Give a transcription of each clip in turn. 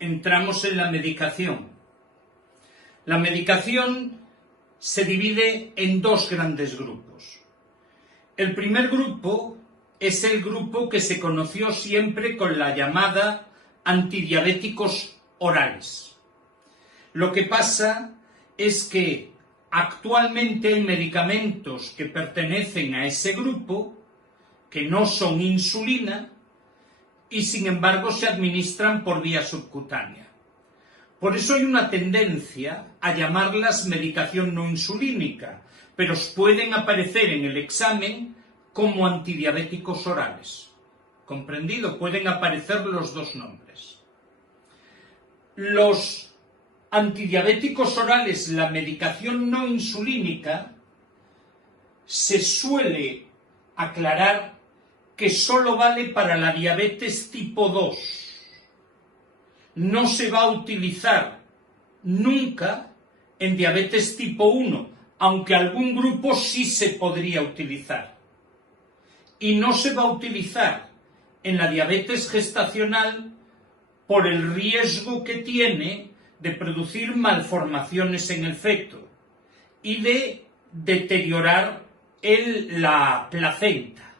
entramos en la medicación. La medicación se divide en dos grandes grupos. El primer grupo es el grupo que se conoció siempre con la llamada antidiabéticos orales. Lo que pasa es que actualmente hay medicamentos que pertenecen a ese grupo, que no son insulina, y sin embargo se administran por vía subcutánea. Por eso hay una tendencia a llamarlas medicación no insulínica, pero pueden aparecer en el examen como antidiabéticos orales. ¿Comprendido? Pueden aparecer los dos nombres. Los antidiabéticos orales, la medicación no insulínica, se suele aclarar que solo vale para la diabetes tipo 2. No se va a utilizar nunca en diabetes tipo 1, aunque algún grupo sí se podría utilizar. Y no se va a utilizar en la diabetes gestacional por el riesgo que tiene de producir malformaciones en el feto y de deteriorar la placenta.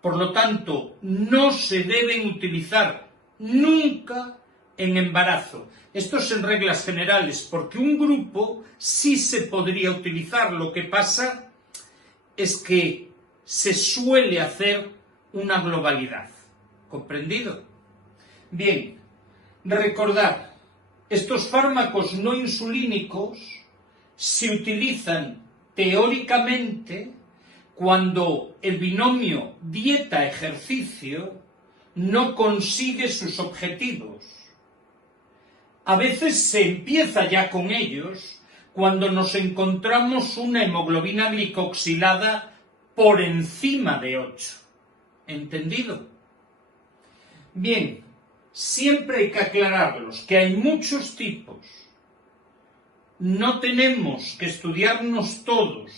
Por lo tanto, no se deben utilizar nunca en embarazo. Esto es en reglas generales, porque un grupo sí se podría utilizar. Lo que pasa es que se suele hacer una globalidad. ¿Comprendido? Bien, recordad, estos fármacos no insulínicos se utilizan teóricamente cuando el binomio dieta-ejercicio no consigue sus objetivos. A veces se empieza ya con ellos cuando nos encontramos una hemoglobina glicoxilada por encima de 8. ¿Entendido? Bien, siempre hay que aclararlos, que hay muchos tipos. No tenemos que estudiarnos todos.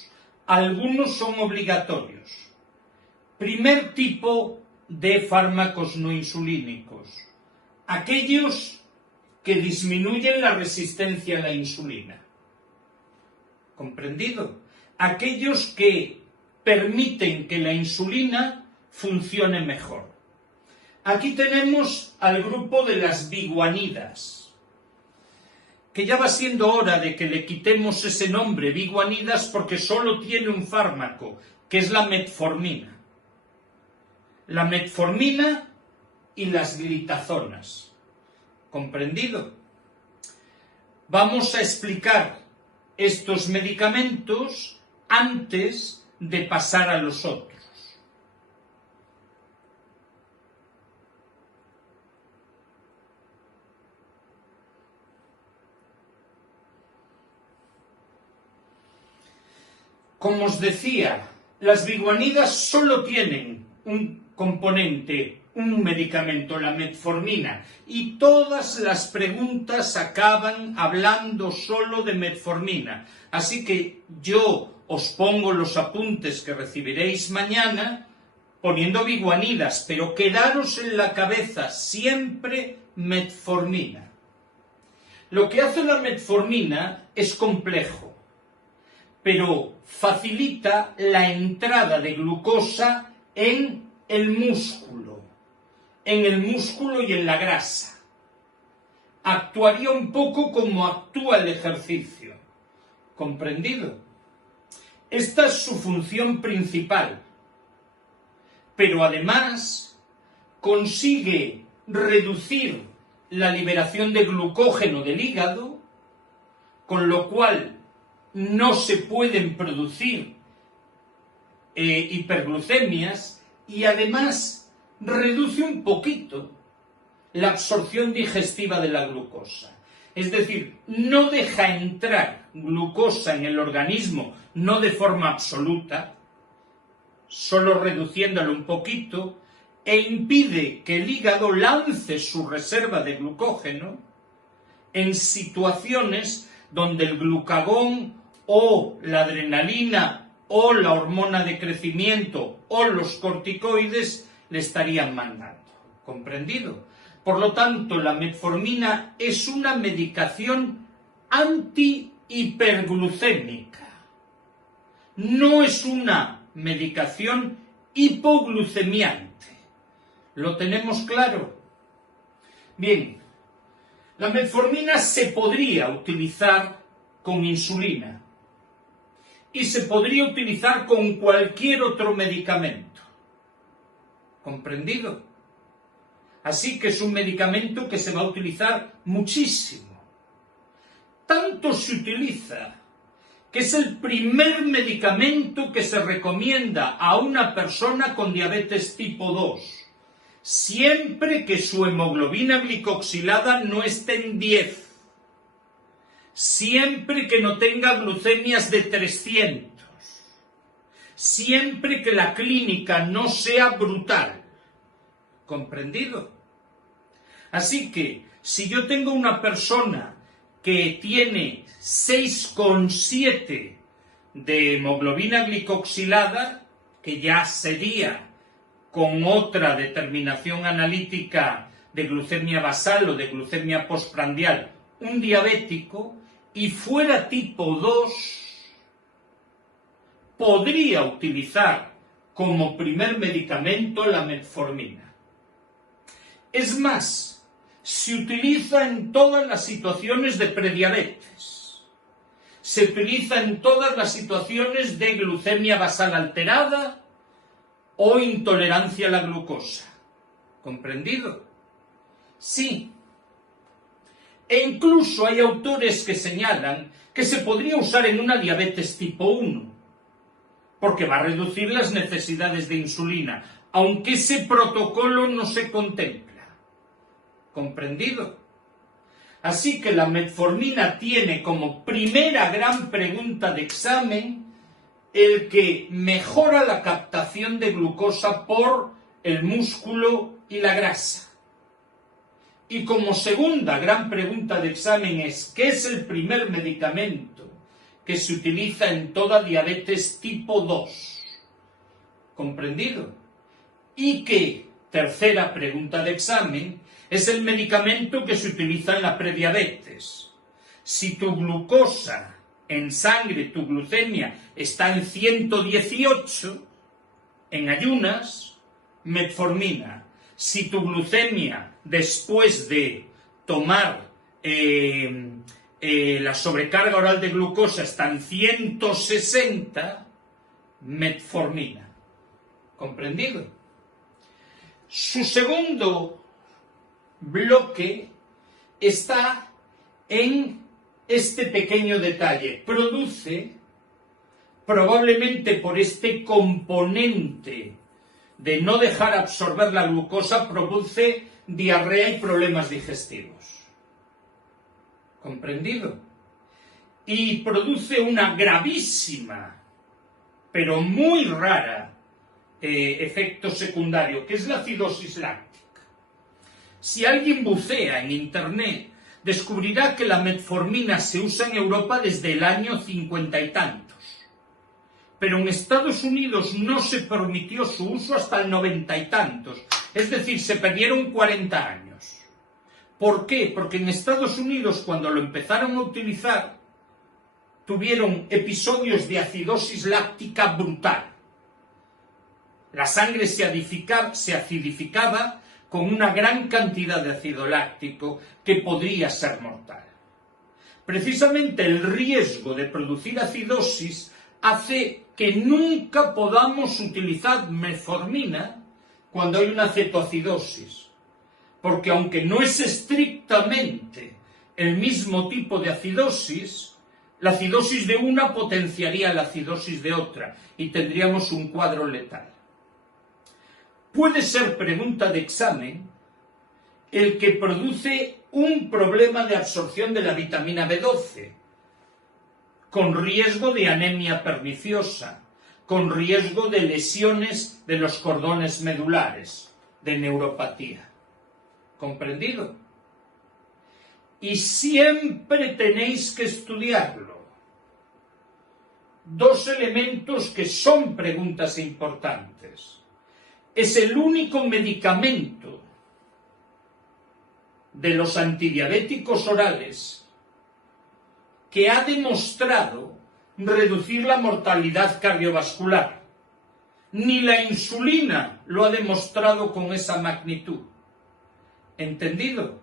Algunos son obligatorios. Primer tipo de fármacos no insulínicos. Aquellos que disminuyen la resistencia a la insulina. ¿Comprendido? Aquellos que permiten que la insulina funcione mejor. Aquí tenemos al grupo de las biguanidas, que ya va siendo hora de que le quitemos ese nombre, biguanidas, porque solo tiene un fármaco, que es la metformina. La metformina y las glitazonas. ¿Comprendido? Vamos a explicar estos medicamentos antes de pasar a los otros. Como os decía, las biguanidas solo tienen un componente, un medicamento, la metformina, y todas las preguntas acaban hablando solo de metformina. Así que yo os pongo los apuntes que recibiréis mañana poniendo biguanidas, pero quedaros en la cabeza siempre metformina. Lo que hace la metformina es complejo, pero facilita la entrada de glucosa en el músculo y en la grasa. Actuaría un poco como actúa el ejercicio. ¿Comprendido? Esta es su función principal, pero además consigue reducir la liberación de glucógeno del hígado, con lo cual no se pueden producir hiperglucemias, y además reduce un poquito la absorción digestiva de la glucosa. Es decir, no deja entrar glucosa en el organismo, no de forma absoluta, solo reduciéndolo un poquito, e impide que el hígado lance su reserva de glucógeno en situaciones donde el glucagón o la adrenalina o la hormona de crecimiento o los corticoides le estarían mandando. ¿Comprendido? Por lo tanto, la metformina es una medicación antihiperglucémica. No es una medicación hipoglucemiante. ¿Lo tenemos claro? Bien, la metformina se podría utilizar con insulina y se podría utilizar con cualquier otro medicamento. ¿Comprendido? Así que es un medicamento que se va a utilizar muchísimo. Tanto se utiliza que es el primer medicamento que se recomienda a una persona con diabetes tipo 2, siempre que su hemoglobina glicosilada no esté en 10, siempre que no tenga glucemias de 300, siempre que la clínica no sea brutal. ¿Comprendido? Así que, si yo tengo una persona que tiene 6,7 de hemoglobina glicosilada, que ya sería con otra determinación analítica de glucemia basal o de glucemia postprandial, un diabético, y fuera tipo 2, podría utilizar como primer medicamento la metformina. Es más, se utiliza en todas las situaciones de prediabetes. Se utiliza en todas las situaciones de glucemia basal alterada o intolerancia a la glucosa. ¿Comprendido? Sí. E incluso hay autores que señalan que se podría usar en una diabetes tipo 1, porque va a reducir las necesidades de insulina, aunque ese protocolo no se contempla. ¿Comprendido? Así que la metformina tiene como primera gran pregunta de examen el que mejora la captación de glucosa por el músculo y la grasa. Y como segunda gran pregunta de examen es ¿qué es el primer medicamento que se utiliza en toda diabetes tipo 2? ¿Comprendido? Y que, tercera pregunta de examen, es el medicamento que se utiliza en la prediabetes. Si tu glucosa en sangre, tu glucemia, está en 118, en ayunas, metformina. Si tu glucemia, después de tomar la sobrecarga oral de glucosa, está en 160, metformina. ¿Comprendido? Su segundo bloque está en este pequeño detalle. Produce, probablemente por este componente de no dejar absorber la glucosa, produce diarrea y problemas digestivos. ¿Comprendido? Y produce una gravísima, pero muy rara, efecto secundario, que es la acidosis láctica. Si alguien bucea en internet, descubrirá que la metformina se usa en Europa desde el año 50 y tantos. Pero en Estados Unidos no se permitió su uso hasta el 90 y tantos. Es decir, se perdieron 40 años. ¿Por qué? Porque en Estados Unidos, cuando lo empezaron a utilizar, tuvieron episodios de acidosis láctica brutal. La sangre se acidificaba con una gran cantidad de ácido láctico que podría ser mortal. Precisamente el riesgo de producir acidosis hace que nunca podamos utilizar metformina cuando hay una cetoacidosis, porque aunque no es estrictamente el mismo tipo de acidosis, la acidosis de una potenciaría la acidosis de otra y tendríamos un cuadro letal. Puede ser pregunta de examen el que produce un problema de absorción de la vitamina B12, con riesgo de anemia perniciosa, con riesgo de lesiones de los cordones medulares, de neuropatía. ¿Comprendido? Y siempre tenéis que estudiarlo. Dos elementos que son preguntas importantes. Es el único medicamento de los antidiabéticos orales que ha demostrado reducir la mortalidad cardiovascular. Ni la insulina lo ha demostrado con esa magnitud. ¿Entendido?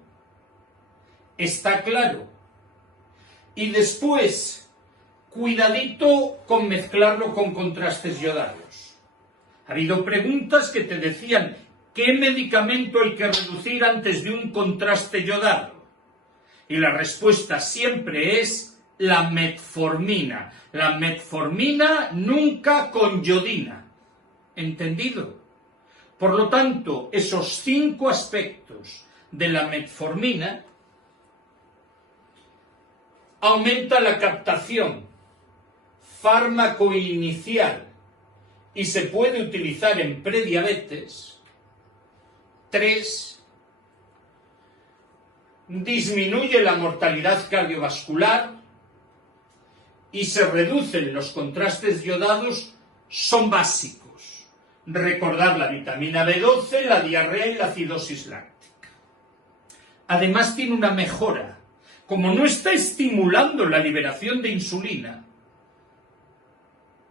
Está claro. Y después, cuidadito con mezclarlo con contrastes yodados. Ha habido preguntas que te decían, ¿qué medicamento hay que reducir antes de un contraste yodado? Y la respuesta siempre es la metformina. La metformina nunca con yodina. ¿Entendido? Por lo tanto, esos 5 aspectos de la metformina: aumenta la captación, fármaco inicial, y se puede utilizar en prediabetes. 3. Disminuye la mortalidad cardiovascular y se reducen los contrastes yodados, son básicos. Recordar la vitamina B12, la diarrea y la acidosis láctica. Además tiene una mejora. Como no está estimulando la liberación de insulina,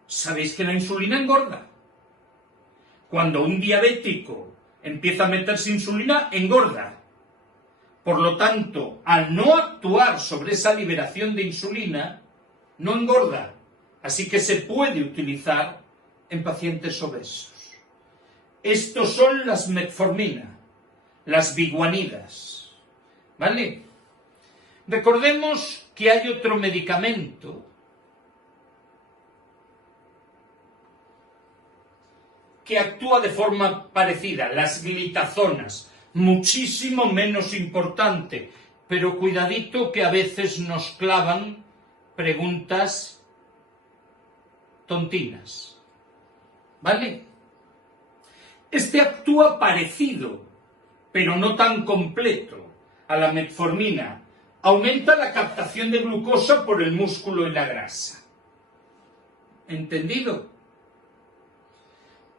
¿sabéis que la insulina engorda? Cuando un diabético empieza a meterse insulina, engorda. Por lo tanto, al no actuar sobre esa liberación de insulina, no engorda. Así que se puede utilizar en pacientes obesos. Estos son las metformina, las biguanidas, ¿vale? Recordemos que hay otro medicamento que actúa de forma parecida, las glitazonas, muchísimo menos importante, pero cuidadito que a veces nos clavan preguntas tontinas, ¿vale? Este actúa parecido, pero no tan completo, a la metformina. Aumenta la captación de glucosa por el músculo y la grasa. ¿Entendido?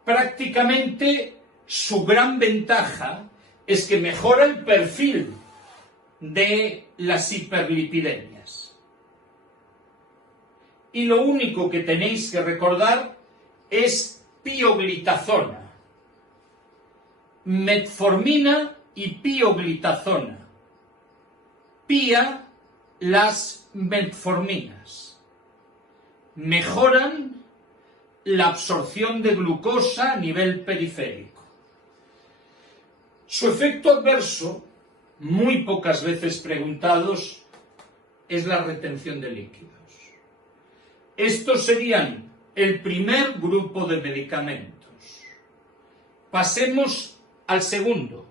Prácticamente su gran ventaja es que mejora el perfil de las hiperlipidemias. Y lo único que tenéis que recordar es pioglitazona. Metformina y pioglitazona. Pia, las metforminas. Mejoran la absorción de glucosa a nivel periférico. Su efecto adverso, muy pocas veces preguntados, es la retención de líquidos. Estos serían el primer grupo de medicamentos. Pasemos al segundo.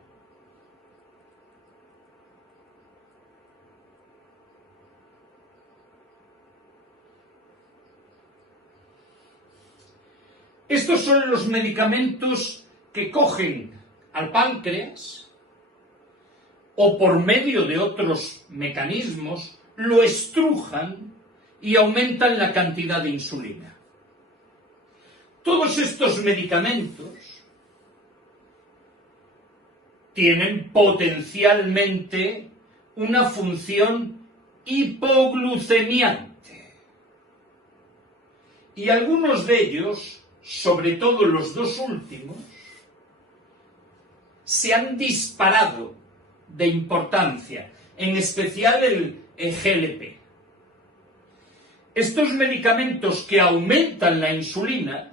Estos son los medicamentos que cogen al páncreas o por medio de otros mecanismos lo estrujan y aumentan la cantidad de insulina. Todos estos medicamentos tienen potencialmente una función hipoglucemiante. Y algunos de ellos, sobre todo los 2 últimos, se han disparado de importancia, en especial el GLP. Estos medicamentos que aumentan la insulina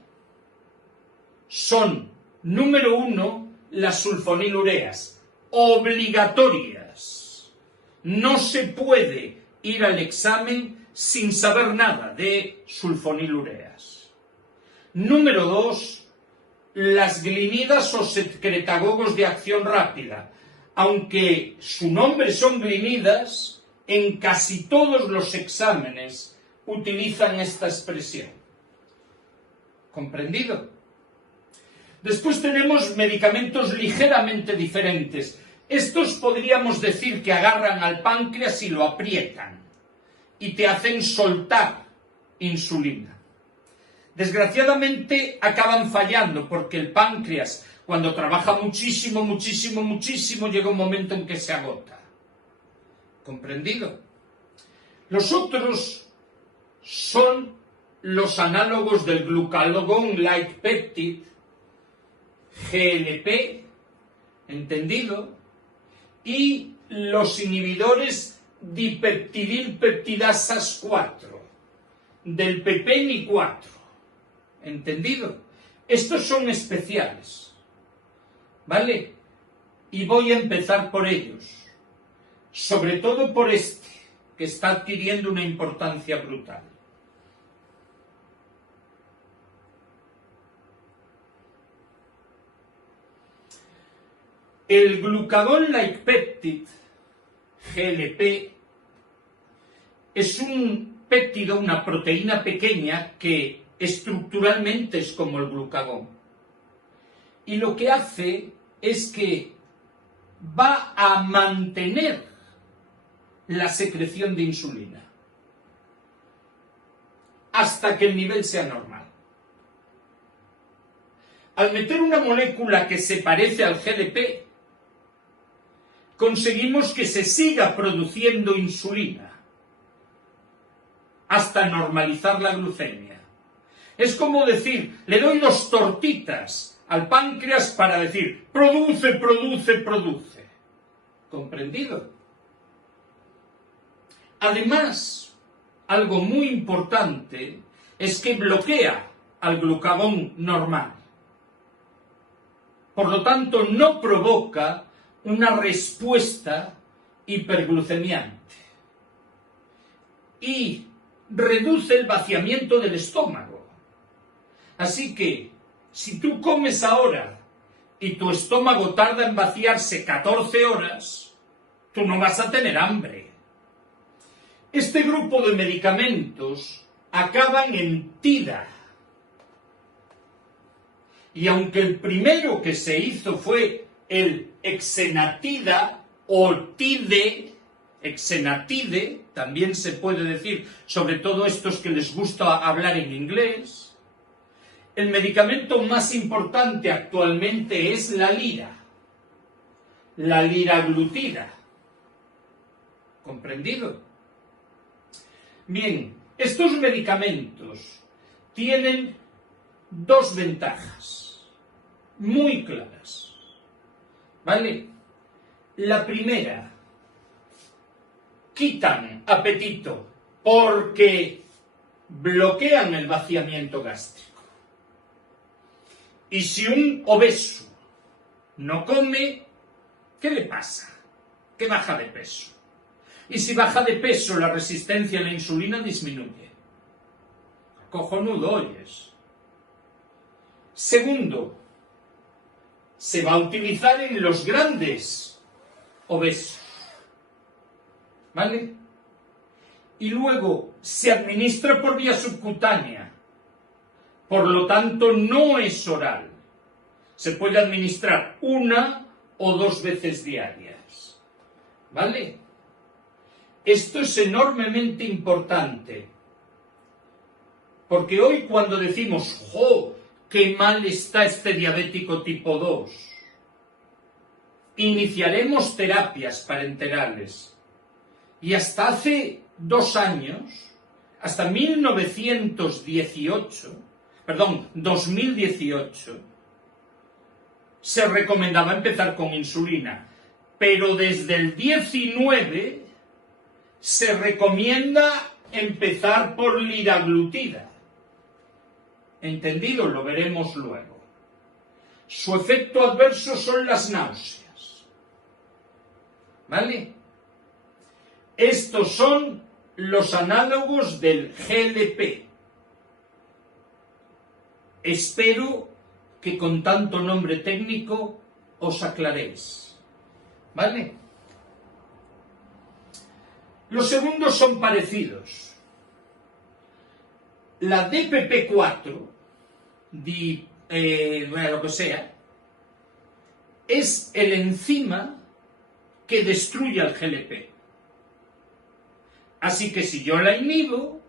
son, número 1, las sulfonilureas, obligatorias. No se puede ir al examen sin saber nada de sulfonilureas. Número 2, las glinidas o secretagogos de acción rápida. Aunque su nombre son glinidas, en casi todos los exámenes utilizan esta expresión. ¿Comprendido? Después tenemos medicamentos ligeramente diferentes. Estos podríamos decir que agarran al páncreas y lo aprietan y te hacen soltar insulina. Desgraciadamente acaban fallando porque el páncreas, cuando trabaja muchísimo, llega un momento en que se agota. ¿Comprendido? Los otros son los análogos del glucagon-like peptide, GLP, ¿entendido? Y los inhibidores dipeptidilpeptidasas 4, del PPNI 4, ¿entendido? Estos son especiales, ¿vale? Y voy a empezar por ellos, sobre todo por este, que está adquiriendo una importancia brutal. El glucagon-like peptide, GLP, es un péptido, una proteína pequeña que estructuralmente es como el glucagón. Y lo que hace es que va a mantener la secreción de insulina hasta que el nivel sea normal. Al meter una molécula que se parece al GLP, conseguimos que se siga produciendo insulina hasta normalizar la glucemia. Es como decir, le doy 2 tortitas al páncreas para decir, produce, produce, produce. ¿Comprendido? Además, algo muy importante es que bloquea al glucagón normal. Por lo tanto, no provoca una respuesta hiperglucemiante y reduce el vaciamiento del estómago. Así que, si tú comes ahora y tu estómago tarda en vaciarse 14 horas, tú no vas a tener hambre. Este grupo de medicamentos acaban en TIDA. Y aunque el primero que se hizo fue el exenatida o TIDE, exenatide, también se puede decir, sobre todo estos que les gusta hablar en inglés, el medicamento más importante actualmente es la liraglutida. ¿Comprendido? Bien, estos medicamentos tienen 2 ventajas muy claras, ¿vale? La primera, quitan apetito porque bloquean el vaciamiento gástrico. Y si un obeso no come, ¿qué le pasa? Que baja de peso. Y si baja de peso, la resistencia a la insulina disminuye. Cojonudo, oyes. Segundo, se va a utilizar en los grandes obesos. ¿Vale? Y luego se administra por vía subcutánea. Por lo tanto, no es oral. Se puede administrar 1 o 2 veces diarias. ¿Vale? Esto es enormemente importante. Porque hoy cuando decimos, ¡jo! ¡Qué mal está este diabético tipo 2! Iniciaremos terapias parenterales. Y hasta hace 2 años, hasta 2018, se recomendaba empezar con insulina. Pero desde el 19 se recomienda empezar por liraglutida. ¿Entendido? Lo veremos luego. Su efecto adverso son las náuseas. ¿Vale? Estos son los análogos del GLP. Espero que con tanto nombre técnico os aclaréis. ¿Vale? Los segundos son parecidos. La DPP4, lo que sea, es el enzima que destruye al GLP. Así que si yo la inhibo,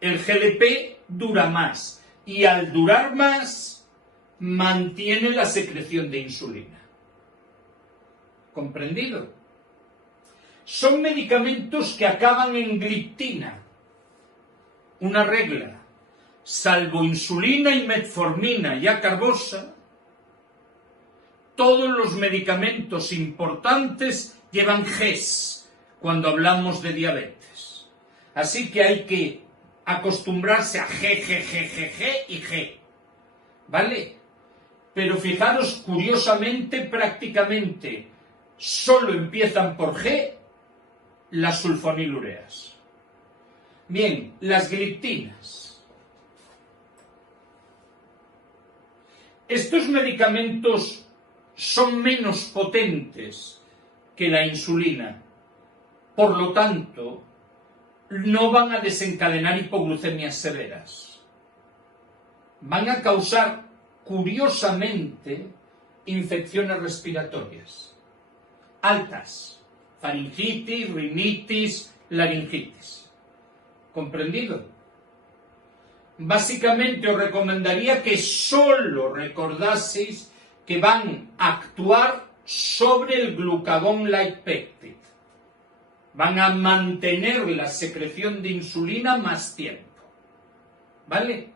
el GLP dura más. Y al durar más, mantiene la secreción de insulina. ¿Comprendido? son medicamentos que acaban en gliptina. Una regla: salvo insulina y metformina y acarbosa, todos los medicamentos importantes llevan Gs cuando hablamos de diabetes. Así que hay que acostumbrarse a G, G, G, G, G y G. ¿Vale? Pero fijaros, curiosamente, prácticamente solo empiezan por G las sulfonilureas. Bien, las gliptinas. Estos medicamentos son menos potentes que la insulina. Por lo tanto, no van a desencadenar hipoglucemias severas. Van a causar, curiosamente, infecciones respiratorias altas, faringitis, rinitis, laringitis. ¿Comprendido? Básicamente os recomendaría que solo recordaseis que van a actuar sobre el glucagón-like peptide. Van a mantener la secreción de insulina más tiempo. ¿Vale?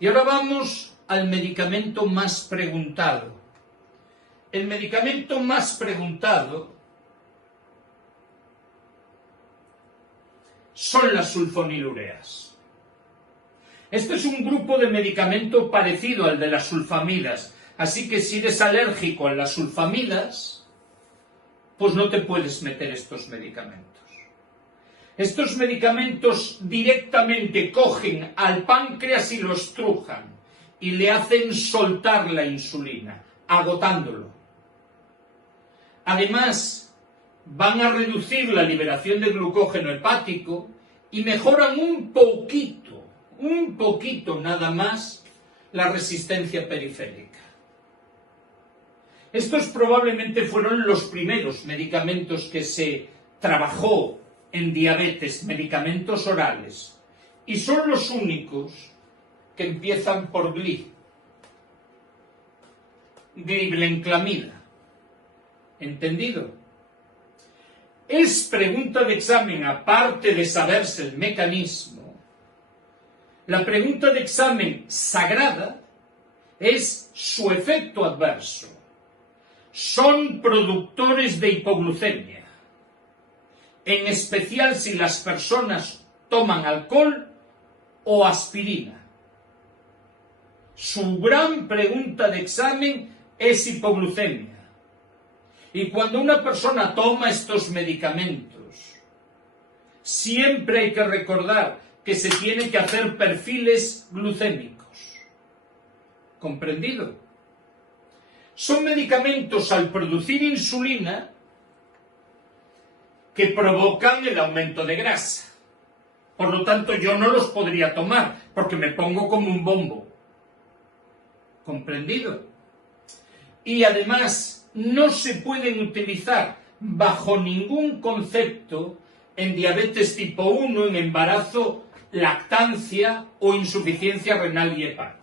Y ahora vamos al medicamento más preguntado. El medicamento más preguntado son las sulfonilureas. Este es un grupo de medicamento parecido al de las sulfamidas, así que si eres alérgico a las sulfamidas, pues no te puedes meter estos medicamentos. Estos medicamentos directamente cogen al páncreas y lo estrujan y le hacen soltar la insulina, agotándolo. Además, van a reducir la liberación de glucógeno hepático y mejoran un poquito nada más, la resistencia periférica. Estos probablemente fueron los primeros medicamentos que se trabajó en diabetes, medicamentos orales, y son los únicos que empiezan por GLI. Gliblenclamida. ¿Entendido? Es pregunta de examen, aparte de saberse el mecanismo, la pregunta de examen sagrada es su efecto adverso. Son productores de hipoglucemia, en especial si las personas toman alcohol o aspirina. Su gran pregunta de examen es hipoglucemia. Y cuando una persona toma estos medicamentos, siempre hay que recordar que se tiene que hacer perfiles glucémicos. ¿Comprendido? Son medicamentos, al producir insulina, que provocan el aumento de grasa. Por lo tanto, yo no los podría tomar, porque me pongo como un bombo. ¿Comprendido? Y además, no se pueden utilizar bajo ningún concepto en diabetes tipo 1, en embarazo, lactancia o insuficiencia renal y hepática.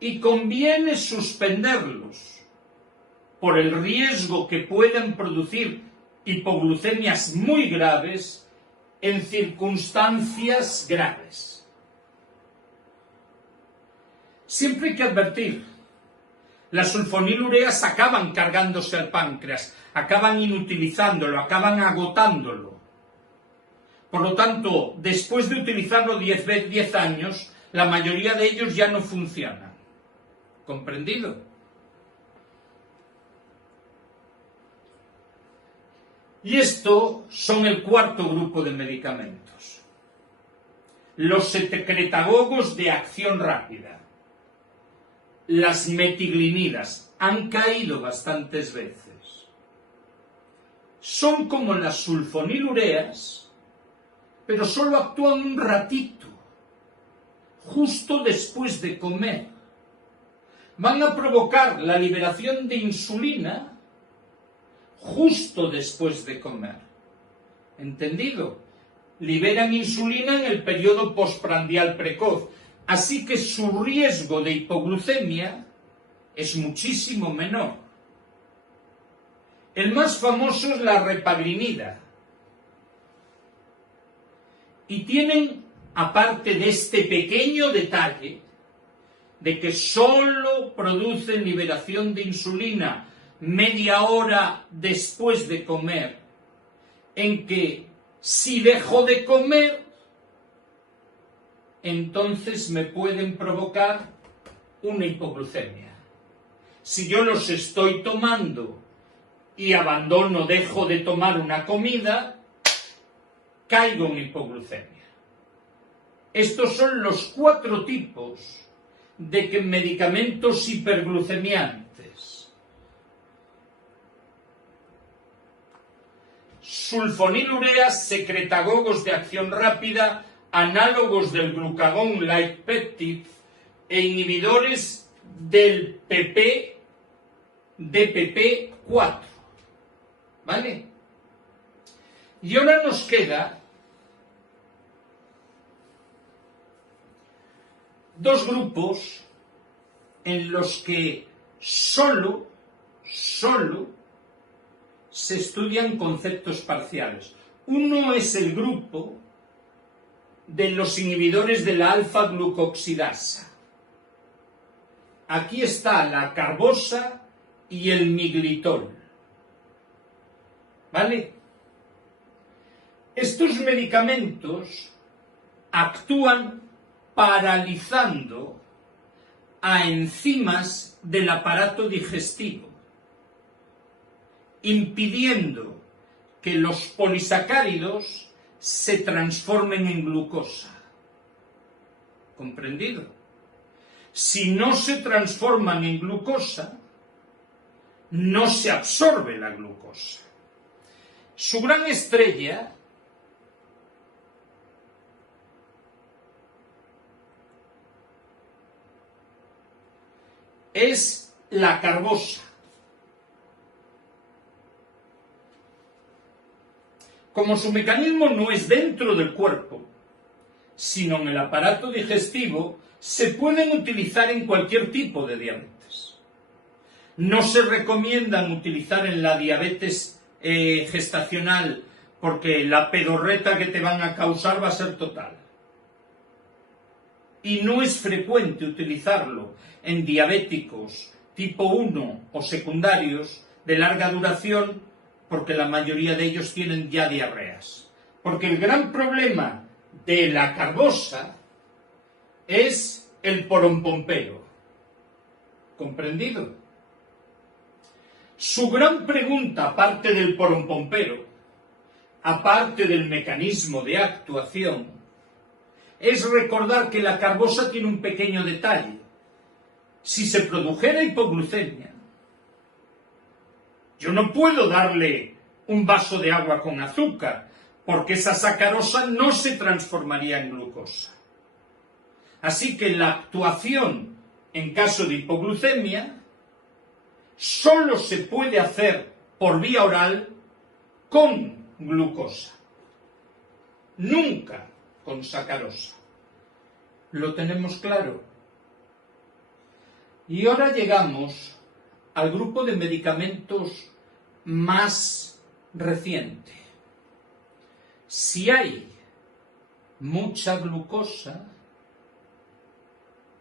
Y conviene suspenderlos por el riesgo que pueden producir hipoglucemias muy graves en circunstancias graves. Siempre hay que advertir, las sulfonilureas acaban cargándose al páncreas, acaban inutilizándolo, acaban agotándolo. Por lo tanto, después de utilizarlo 10 años, la mayoría de ellos ya no funcionan. ¿Comprendido? Y esto son el cuarto grupo de medicamentos. Los secretagogos de acción rápida. Las metiglinidas han caído bastantes veces. Son como las sulfonilureas, pero solo actúan un ratito, justo después de comer. Van a provocar la liberación de insulina justo después de comer. ¿Entendido? Liberan insulina en el periodo postprandial precoz. Así que su riesgo de hipoglucemia es muchísimo menor. El más famoso es la repagrinida. Y tienen, aparte de este pequeño detalle, de que solo producen liberación de insulina media hora después de comer, en que si dejo de comer, entonces me pueden provocar una hipoglucemia. Si yo los estoy tomando y abandono, dejo de tomar una comida, caigo en hipoglucemia. Estos son los 4 tipos de medicamentos hiperglucemiantes. Sulfonilureas, secretagogos de acción rápida, análogos del glucagón-like peptide e inhibidores del DPP4. ¿Vale? Y ahora nos queda 2 grupos en los que solo se estudian conceptos parciales. Uno es el grupo de los inhibidores de la alfa-glucoxidasa. Aquí está la carbosa y el miglitol. ¿Vale? Estos medicamentos actúan paralizando a enzimas del aparato digestivo, impidiendo que los polisacáridos se transformen en glucosa. ¿Comprendido? Si no se transforman en glucosa, no se absorbe la glucosa. Su gran estrella es la carbosa. Como su mecanismo no es dentro del cuerpo, sino en el aparato digestivo, se pueden utilizar en cualquier tipo de diabetes. No se recomiendan utilizar en la diabetes gestacional, porque la pedorreta que te van a causar va a ser total. Y no es frecuente utilizarlo en diabéticos tipo 1 o secundarios de larga duración, porque la mayoría de ellos tienen ya diarreas. Porque el gran problema de la carbosa es el poronpompero. ¿Comprendido? Su gran pregunta, aparte del poronpompero, aparte del mecanismo de actuación, es recordar que la carbosa tiene un pequeño detalle. Si se produjera hipoglucemia, yo no puedo darle un vaso de agua con azúcar, porque esa sacarosa no se transformaría en glucosa. Así que la actuación en caso de hipoglucemia solo se puede hacer por vía oral con glucosa, nunca con sacarosa. ¿Lo tenemos claro? Y ahora llegamos al grupo de medicamentos más reciente. Si hay mucha glucosa,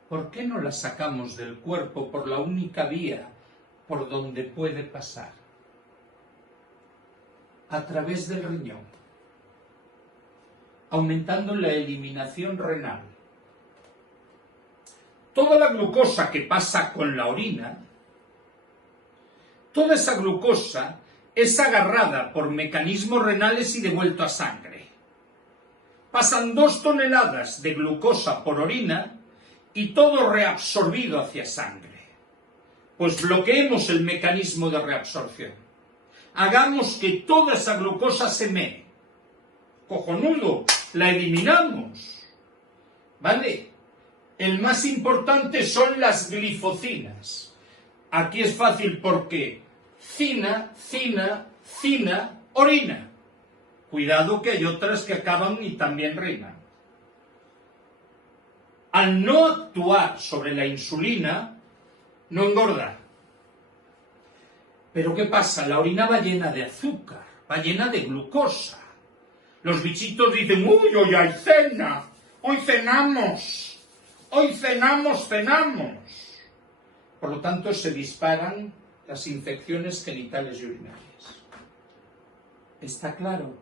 ¿por qué no la sacamos del cuerpo por la única vía por donde puede pasar? A través del riñón, aumentando la eliminación renal. Toda la glucosa que pasa con la orina, toda esa glucosa es agarrada por mecanismos renales y devuelto a sangre. Pasan 2 toneladas de glucosa por orina y todo reabsorbido hacia sangre. Pues bloqueemos el mecanismo de reabsorción. Hagamos que toda esa glucosa se mee. Cojonudo, la eliminamos. ¿Vale? El más importante son las glifocinas. Aquí es fácil porque cina, orina. Cuidado que hay otras que acaban y también riman. Al no actuar sobre la insulina, no engorda. Pero ¿qué pasa? La orina va llena de azúcar, va llena de glucosa. Los bichitos dicen, uy, hoy hay cena, hoy cenamos, cenamos. Por lo tanto, se disparan las infecciones genitales y urinarias. ¿Está claro?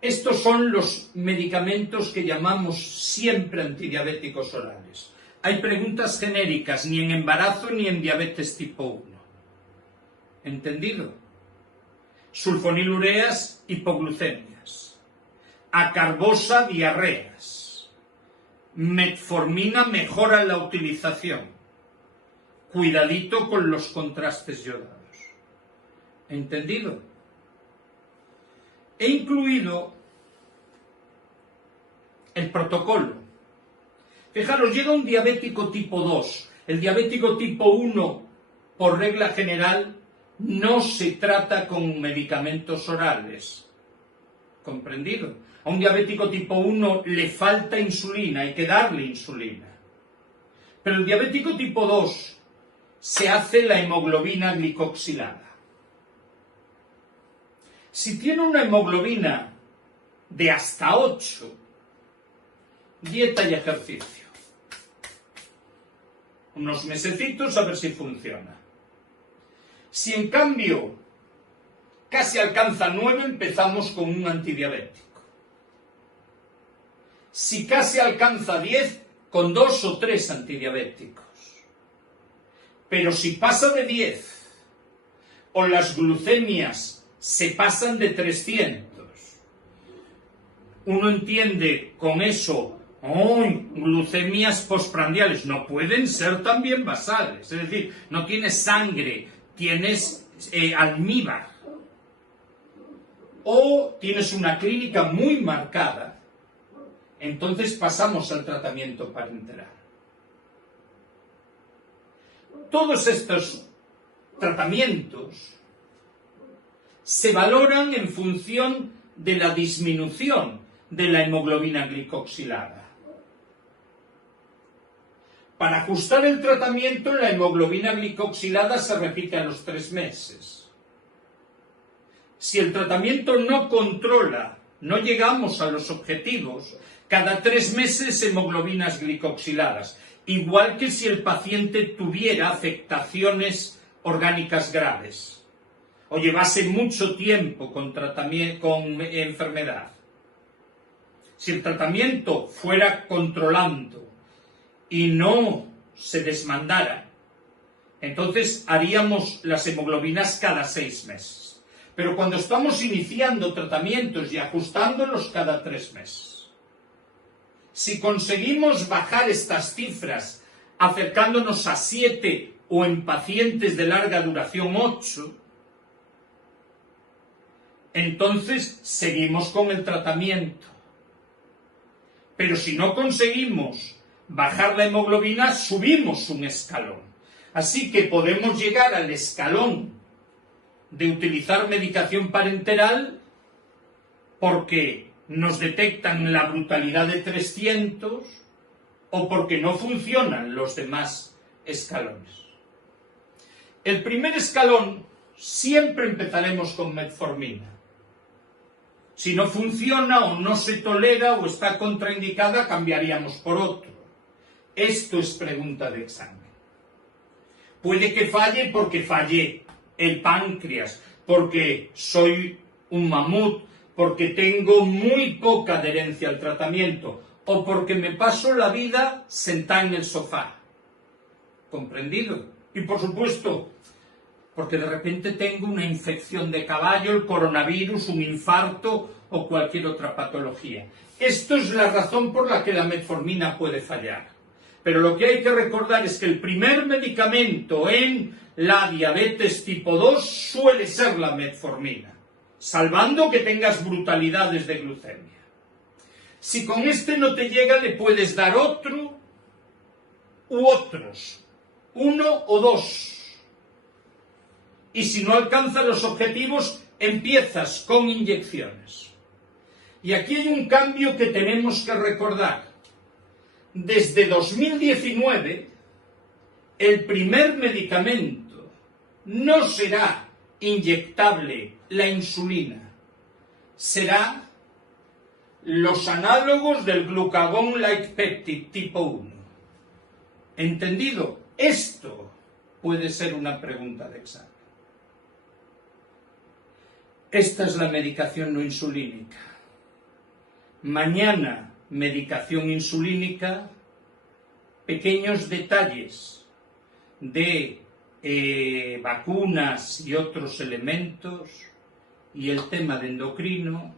Estos son los medicamentos que llamamos siempre antidiabéticos orales. Hay preguntas genéricas, ni en embarazo ni en diabetes tipo 1. ¿Entendido? Sulfonilureas, hipoglucemias. Acarbosa, diarreas. Metformina mejora la utilización. Cuidadito con los contrastes yodados. ¿Entendido? He incluido el protocolo. Fijaros, llega un diabético tipo 2. El diabético tipo 1, por regla general, no se trata con medicamentos orales. ¿Comprendido? A un diabético tipo 1 le falta insulina, hay que darle insulina. Pero el diabético tipo 2 se hace la hemoglobina glicoxilada. Si tiene una hemoglobina de hasta 8, dieta y ejercicio. Unos mesecitos a ver si funciona. Si en cambio casi alcanza 9, empezamos con un antidiabético. Si casi alcanza 10, con 2 o 3 antidiabéticos. Pero si pasa de 10 o las glucemias se pasan de 300, uno entiende con eso, glucemias postprandiales, no pueden ser también basales, es decir, no tienes sangre, tienes almíbar, o tienes una clínica muy marcada, entonces pasamos al tratamiento parenteral. Todos estos tratamientos se valoran en función de la disminución de la hemoglobina glicoxilada. Para ajustar el tratamiento, la hemoglobina glicoxilada se repite a los 3 meses. Si el tratamiento no controla, no llegamos a los objetivos, cada 3 meses hemoglobinas glicoxiladas, igual que si el paciente tuviera afectaciones orgánicas graves o llevase mucho tiempo con enfermedad. Si el tratamiento fuera controlando y no se desmandara, entonces haríamos las hemoglobinas cada 6 meses. Pero cuando estamos iniciando tratamientos y ajustándolos cada 3 meses, si conseguimos bajar estas cifras acercándonos a 7 o en pacientes de larga duración 8, entonces seguimos con el tratamiento. Pero si no conseguimos bajar la hemoglobina, subimos un escalón. Así que podemos llegar al escalón de utilizar medicación parenteral porque nos detectan la brutalidad de 300 o porque no funcionan los demás escalones. El primer escalón siempre empezaremos con metformina. Si no funciona o no se tolera o está contraindicada, cambiaríamos por otro. Esto es pregunta de examen. Puede que falle porque fallé el páncreas, porque soy un mamut, porque tengo muy poca adherencia al tratamiento o porque me paso la vida sentada en el sofá. ¿Comprendido? Y por supuesto, porque de repente tengo una infección de caballo, el coronavirus, un infarto o cualquier otra patología. Esto es la razón por la que la metformina puede fallar. Pero lo que hay que recordar es que el primer medicamento en la diabetes tipo 2 suele ser la metformina, salvando que tengas brutalidades de glucemia. Si con este no te llega, le puedes dar otro u otros, 1 o 2. Y si no alcanzas los objetivos, empiezas con inyecciones. Y aquí hay un cambio que tenemos que recordar. Desde 2019, el primer medicamento no será inyectable la insulina, será los análogos del glucagón-like peptide tipo 1. ¿Entendido? Esto puede ser una pregunta de examen. Esta es la medicación no insulínica. Mañana, medicación insulínica, pequeños detalles de vacunas y otros elementos, y el tema de endocrino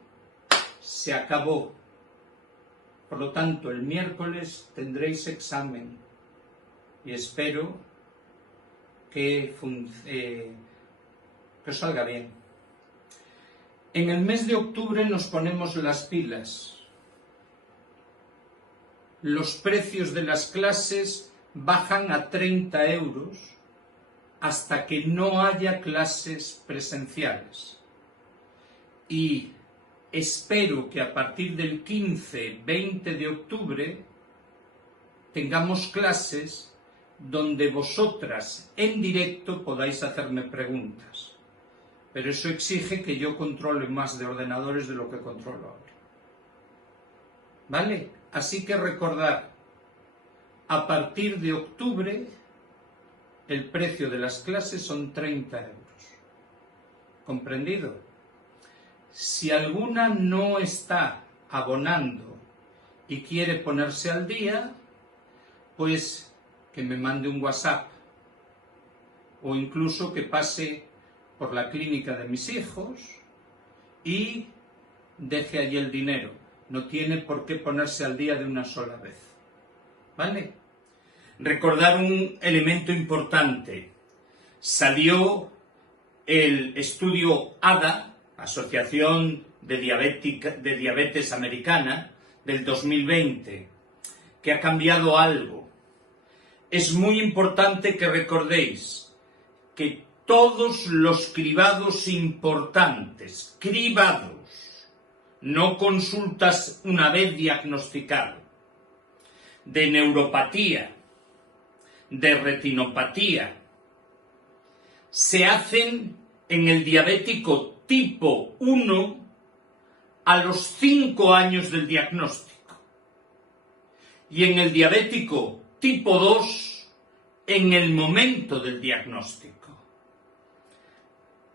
se acabó. Por lo tanto, el miércoles tendréis examen y espero que os salga bien. En el mes de octubre nos ponemos las pilas. Los precios de las clases bajan a 30 euros hasta que no haya clases presenciales. Y espero que a partir del 15-20 de octubre tengamos clases donde vosotras en directo podáis hacerme preguntas. Pero eso exige que yo controle más de ordenadores de lo que controlo ahora. ¿Vale? Así que recordad, a partir de octubre el precio de las clases son 30 euros. ¿Comprendido? Si alguna no está abonando y quiere ponerse al día, pues que me mande un WhatsApp o incluso que pase por la clínica de mis hijos y deje allí el dinero. No tiene por qué ponerse al día de una sola vez. ¿Vale? Recordar un elemento importante. Salió el estudio ADA, Asociación de Diabetes Americana, del 2020, que ha cambiado algo. Es muy importante que recordéis que todos los cribados importantes, no consultas una vez diagnosticado, de neuropatía, de retinopatía, se hacen en el diabético tipo 1 a los 5 años del diagnóstico y en el diabético tipo 2 en el momento del diagnóstico.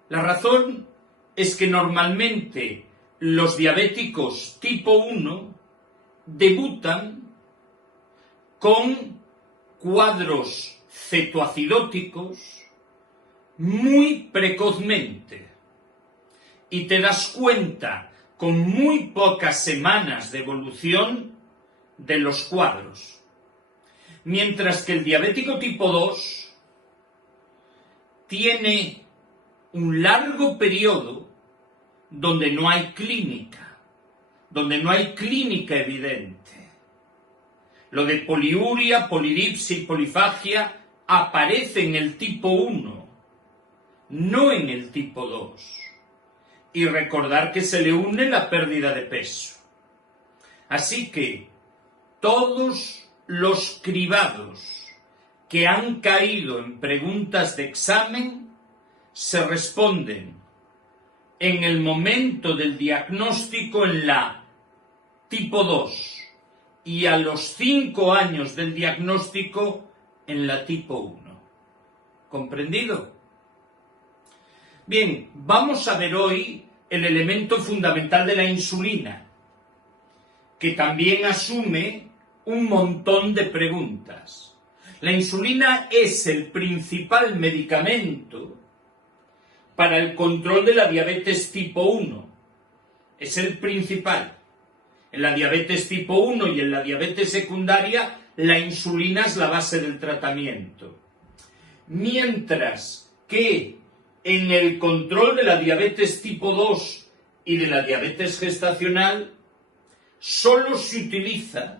La razón es que normalmente los diabéticos tipo 1 debutan con cuadros cetoacidóticos muy precozmente y te das cuenta con muy pocas semanas de evolución de los cuadros. Mientras que el diabético tipo 2 tiene un largo periodo donde no hay clínica evidente. Lo de poliuria, polidipsia y polifagia aparece en el tipo 1, no en el tipo 2. Y recordar que se le une la pérdida de peso. Así que todos los cribados que han caído en preguntas de examen se responden en el momento del diagnóstico en la tipo 2 y a los 5 años del diagnóstico en la tipo 1. ¿Comprendido? Bien, vamos a ver hoy el elemento fundamental de la insulina, que también asume un montón de preguntas. La insulina es el principal medicamento para el control de la diabetes tipo 1. Es el principal. En la diabetes tipo 1 y en la diabetes secundaria, la insulina es la base del tratamiento. Mientras que en el control de la diabetes tipo 2 y de la diabetes gestacional, solo se utiliza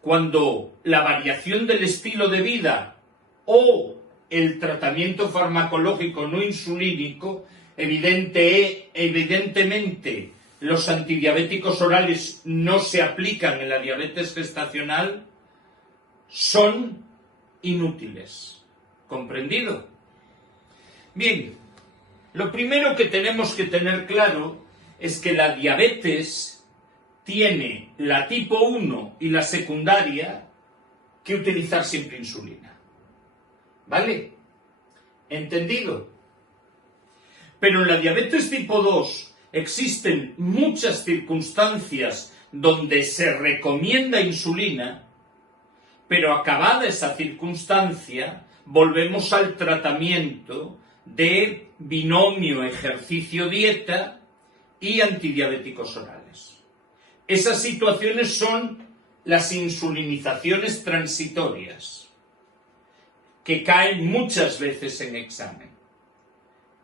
cuando la variación del estilo de vida o el tratamiento farmacológico no insulínico, evidentemente los antidiabéticos orales no se aplican en la diabetes gestacional, son inútiles. ¿Comprendido? Bien, lo primero que tenemos que tener claro es que la diabetes tiene la tipo 1 y la secundaria que utilizar siempre insulina. ¿Vale? ¿Entendido? Pero en la diabetes tipo 2 existen muchas circunstancias donde se recomienda insulina, pero acabada esa circunstancia, volvemos al tratamiento de binomio ejercicio-dieta y antidiabéticos orales. Esas situaciones son las insulinizaciones transitorias, que caen muchas veces en examen.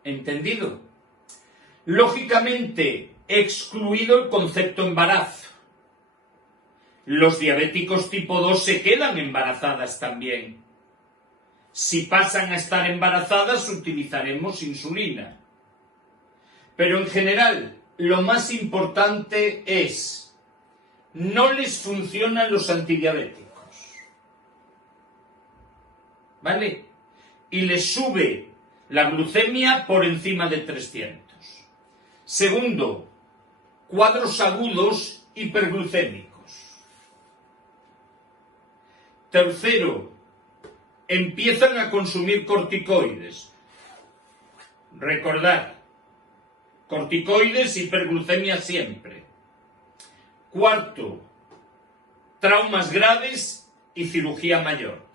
¿Entendido? Lógicamente, he excluido el concepto embarazo. Los diabéticos tipo 2 se quedan embarazadas también. Si pasan a estar embarazadas, utilizaremos insulina. Pero en general, lo más importante es, no les funcionan los antidiabéticos. ¿Vale? Y les sube la glucemia por encima de 300. Segundo, cuadros agudos hiperglucémicos. Tercero, empiezan a consumir corticoides. Recordad, corticoides, hiperglucemia siempre. Cuarto, traumas graves y cirugía mayor.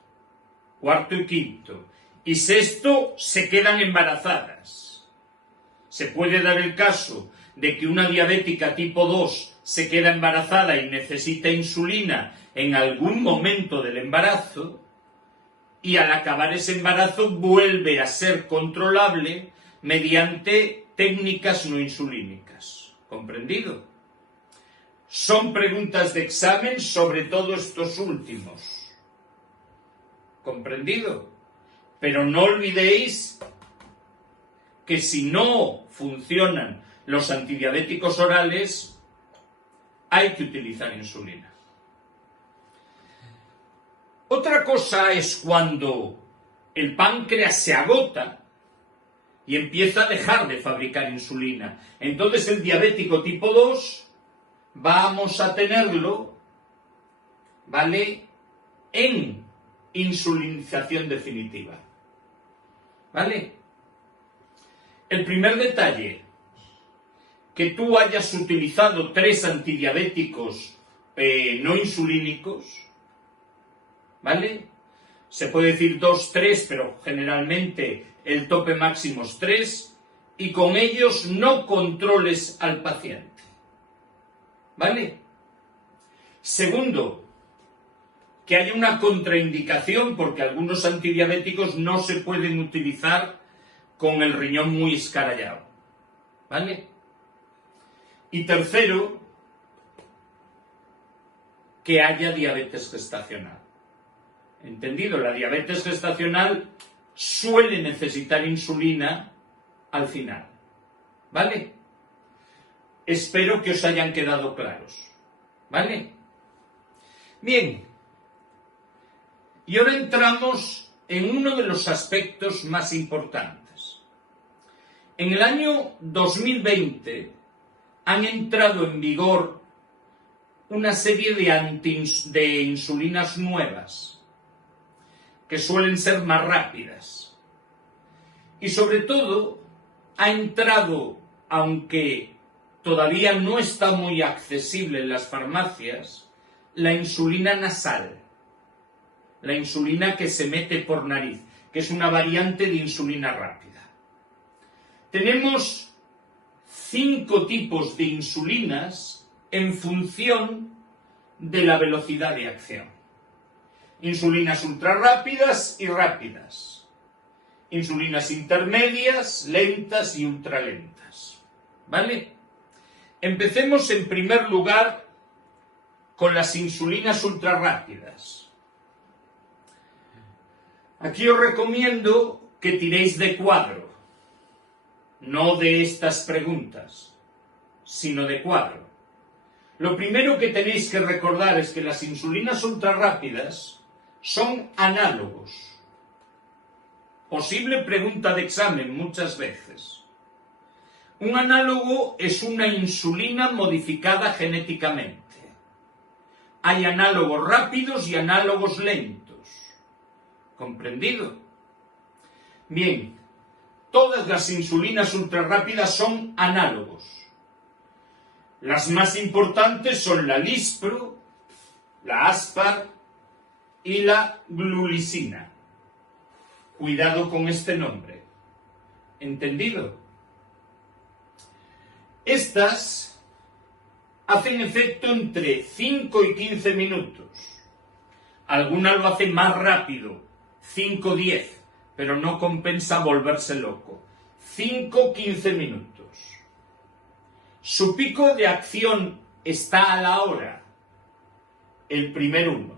Cuarto y quinto. Y sexto, se quedan embarazadas. Se puede dar el caso de que una diabética tipo 2 se queda embarazada y necesita insulina en algún momento del embarazo, y al acabar ese embarazo vuelve a ser controlable mediante técnicas no insulínicas. ¿Comprendido? Son preguntas de examen, sobre todo estos últimos. ¿Comprendido? Pero no olvidéis que si no funcionan los antidiabéticos orales, hay que utilizar insulina. Otra cosa es cuando el páncreas se agota y empieza a dejar de fabricar insulina. Entonces el diabético tipo 2 vamos a tenerlo, ¿vale?, en insulinización definitiva. ¿Vale? El primer detalle, que tú hayas utilizado 3 antidiabéticos no insulínicos, ¿vale? Se puede decir 2, 3, pero generalmente el tope máximo es 3, y con ellos no controles al paciente. ¿Vale? Segundo, que haya una contraindicación, porque algunos antidiabéticos no se pueden utilizar con el riñón muy escarallado. ¿Vale? Y tercero, que haya diabetes gestacional. ¿Entendido? La diabetes gestacional suele necesitar insulina al final. ¿Vale? Espero que os hayan quedado claros. ¿Vale? Bien. Y ahora entramos en uno de los aspectos más importantes. En el año 2020 han entrado en vigor una serie de insulinas nuevas, que suelen ser más rápidas. Y sobre todo, ha entrado, aunque todavía no está muy accesible en las farmacias, la insulina nasal. La insulina que se mete por nariz, que es una variante de insulina rápida. Tenemos 5 tipos de insulinas en función de la velocidad de acción. Insulinas ultrarrápidas y rápidas. Insulinas intermedias, lentas y ultralentas. ¿Vale? Empecemos en primer lugar con las insulinas ultrarrápidas. Aquí os recomiendo que tiréis de cuadro, no de estas preguntas, sino de cuadro. Lo primero que tenéis que recordar es que las insulinas ultrarrápidas son análogos. Posible pregunta de examen muchas veces. Un análogo es una insulina modificada genéticamente. Hay análogos rápidos y análogos lentos. ¿Comprendido? Bien, todas las insulinas ultrarrápidas son análogos. Las más importantes son la Lispro, la Aspar y la Glulisina. Cuidado con este nombre. ¿Entendido? Estas hacen efecto entre 5 y 15 minutos. Alguna lo hace más rápido, 5-10, pero no compensa volverse loco. 5-15 minutos. Su pico de acción está a la hora, el primer uno.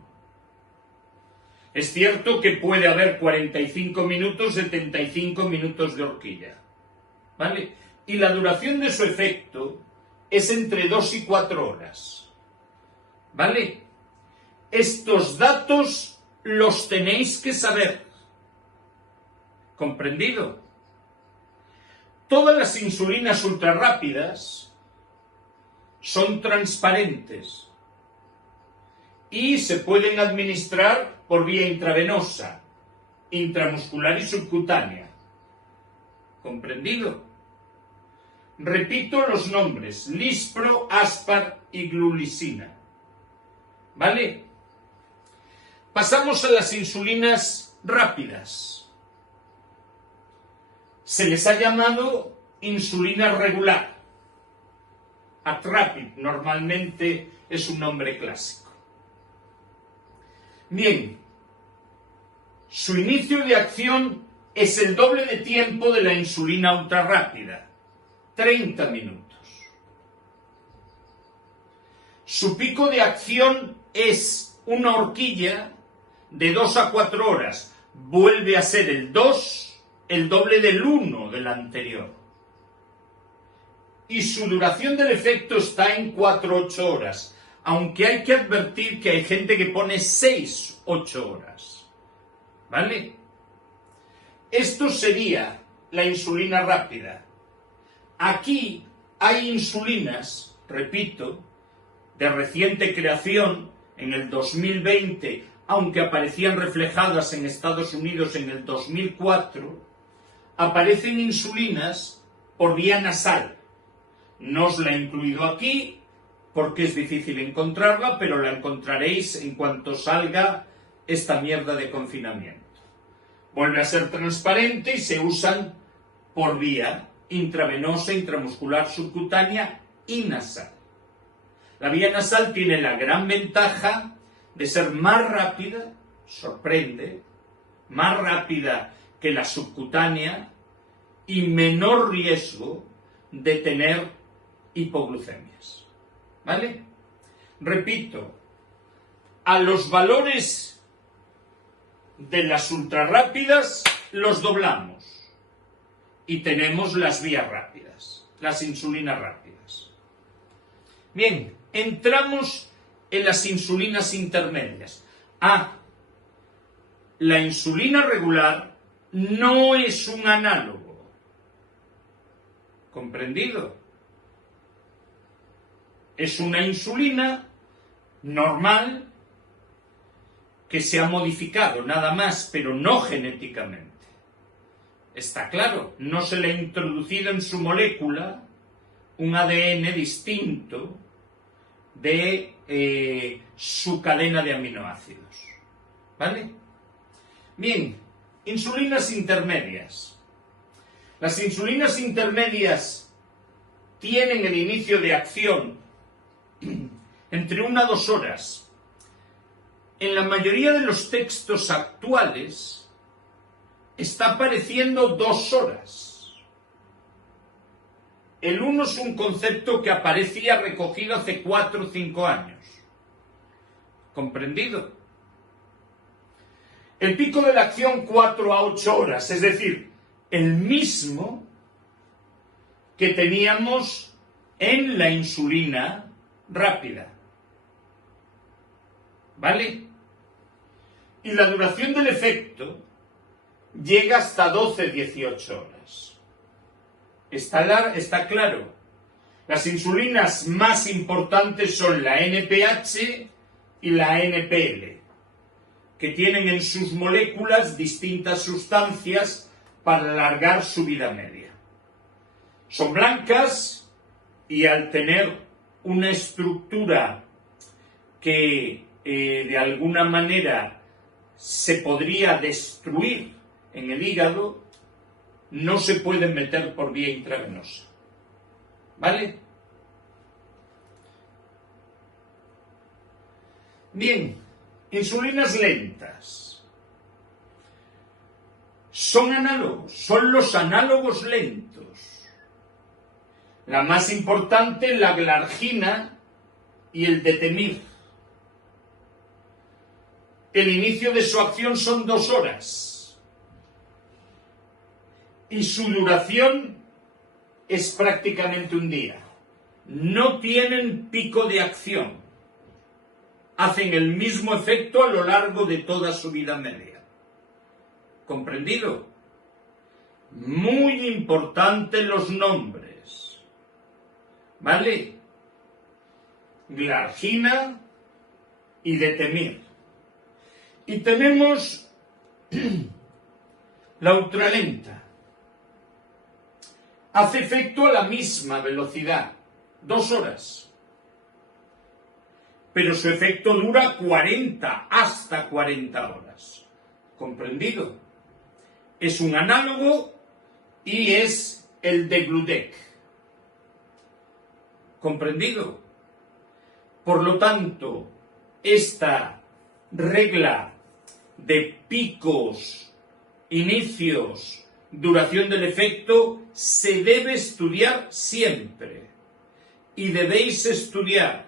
Es cierto que puede haber 45 minutos, 75 minutos de horquilla, ¿vale? Y la duración de su efecto es entre 2 y 4 horas, ¿vale? Estos datos los tenéis que saber. ¿Comprendido? Todas las insulinas ultrarrápidas son transparentes y se pueden administrar por vía intravenosa, intramuscular y subcutánea. ¿Comprendido? Repito los nombres: Lispro, Aspar y Glulisina. ¿Vale? Pasamos a las insulinas rápidas. Se les ha llamado insulina regular. Atrapid normalmente es un nombre clásico. Bien, su inicio de acción es el doble de tiempo de la insulina ultrarrápida, 30 minutos. Su pico de acción es una horquilla de 2 a 4 horas. Vuelve a ser el 2, el doble del 1 del anterior. Y su duración del efecto está en 4-8 horas, aunque hay que advertir que hay gente que pone 6-8 horas. ¿Vale? Esto sería la insulina rápida. Aquí hay insulinas, repito, de reciente creación en el 2020, aunque aparecían reflejadas en Estados Unidos en el 2004, aparecen insulinas por vía nasal. No os la he incluido aquí porque es difícil encontrarla, pero la encontraréis en cuanto salga esta mierda de confinamiento. Vuelve a ser transparente y se usan por vía intravenosa, intramuscular, subcutánea y nasal. La vía nasal tiene la gran ventaja de ser más rápida, sorprende, más rápida que la subcutánea y menor riesgo de tener hipoglucemias. ¿Vale? Repito, a los valores de las ultrarrápidas los doblamos y tenemos las vías rápidas, las insulinas rápidas. Bien, entramos en las insulinas intermedias. La insulina regular no es un análogo. ¿Comprendido? Es una insulina normal que se ha modificado, nada más, pero no genéticamente. Está claro, no se le ha introducido en su molécula un ADN distinto de su cadena de aminoácidos. ¿Vale? Bien, insulinas intermedias. Las insulinas intermedias tienen el inicio de acción entre 1 a 2 horas. En la mayoría de los textos actuales está apareciendo 2 horas. El 1 es un concepto que aparecía recogido hace 4 o 5 años. ¿Comprendido? El pico de la acción 4 a 8 horas, es decir, el mismo que teníamos en la insulina rápida. ¿Vale? Y la duración del efecto llega hasta 12-18 horas. ¿Está claro? Las insulinas más importantes son la NPH y la NPL, que tienen en sus moléculas distintas sustancias para alargar su vida media. Son blancas y al tener una estructura que de alguna manera se podría destruir en el hígado, no se pueden meter por vía intravenosa. ¿Vale? Bien, insulinas lentas. Son análogos, son los análogos lentos. La más importante, la glargina y el detemir. El inicio de su acción son 2 horas. Y su duración es prácticamente un día. No tienen pico de acción. Hacen el mismo efecto a lo largo de toda su vida media. ¿Comprendido? Muy importante los nombres. ¿Vale? Glargina y detemir. Y tenemos la ultralenta. Hace efecto a la misma velocidad, 2 horas. Pero su efecto dura hasta 40 horas. ¿Comprendido? Es un análogo y es el de Gludec. ¿Comprendido? Por lo tanto, esta regla de picos, inicios, duración del efecto se debe estudiar siempre. Y debéis estudiar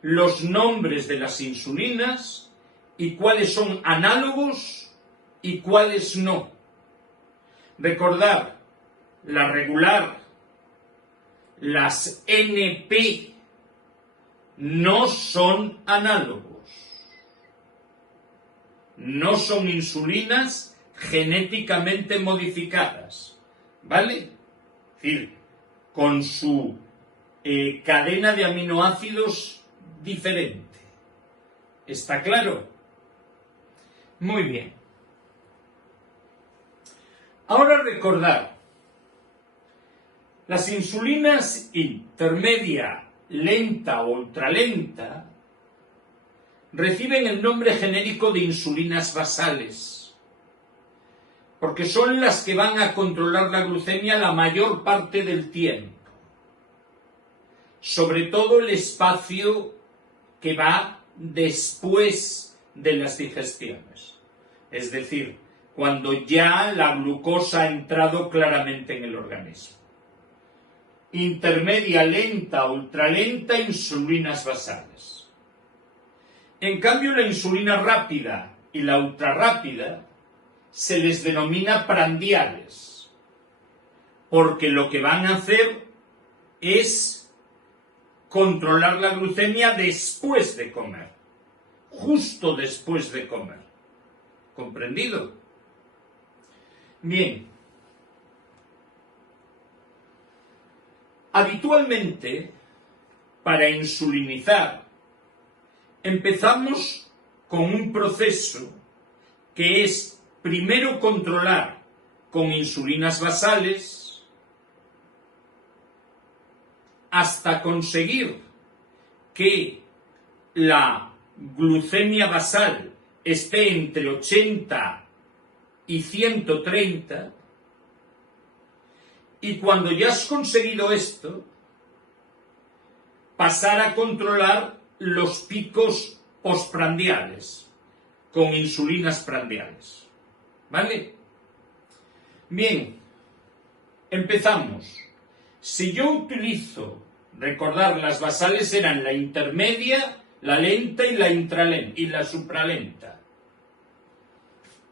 los nombres de las insulinas y cuáles son análogos y cuáles no. Recordad, la regular, las NP, no son análogos. No son insulinas genéticamente modificadas, ¿vale? Es decir, con su cadena de aminoácidos diferente. ¿Está claro? Muy bien. Ahora recordad, las insulinas intermedia, lenta o ultralenta reciben el nombre genérico de insulinas basales, porque son las que van a controlar la glucemia la mayor parte del tiempo, sobre todo el espacio que va después de las digestiones, es decir, cuando ya la glucosa ha entrado claramente en el organismo. Intermedia, lenta, ultralenta, insulinas basales. En cambio, la insulina rápida y la ultrarrápida se les denomina prandiales, porque lo que van a hacer es controlar la glucemia después de comer, justo después de comer. ¿Comprendido? Bien. Habitualmente, para insulinizar, empezamos con un proceso que es primero controlar con insulinas basales hasta conseguir que la glucemia basal esté entre 80 y 130, y cuando ya has conseguido esto, pasar a controlar los picos postprandiales con insulinas prandiales. ¿Vale? Bien, empezamos. Si yo utilizo, recordar, las basales eran la intermedia, la lenta y la intralenta y la supralenta.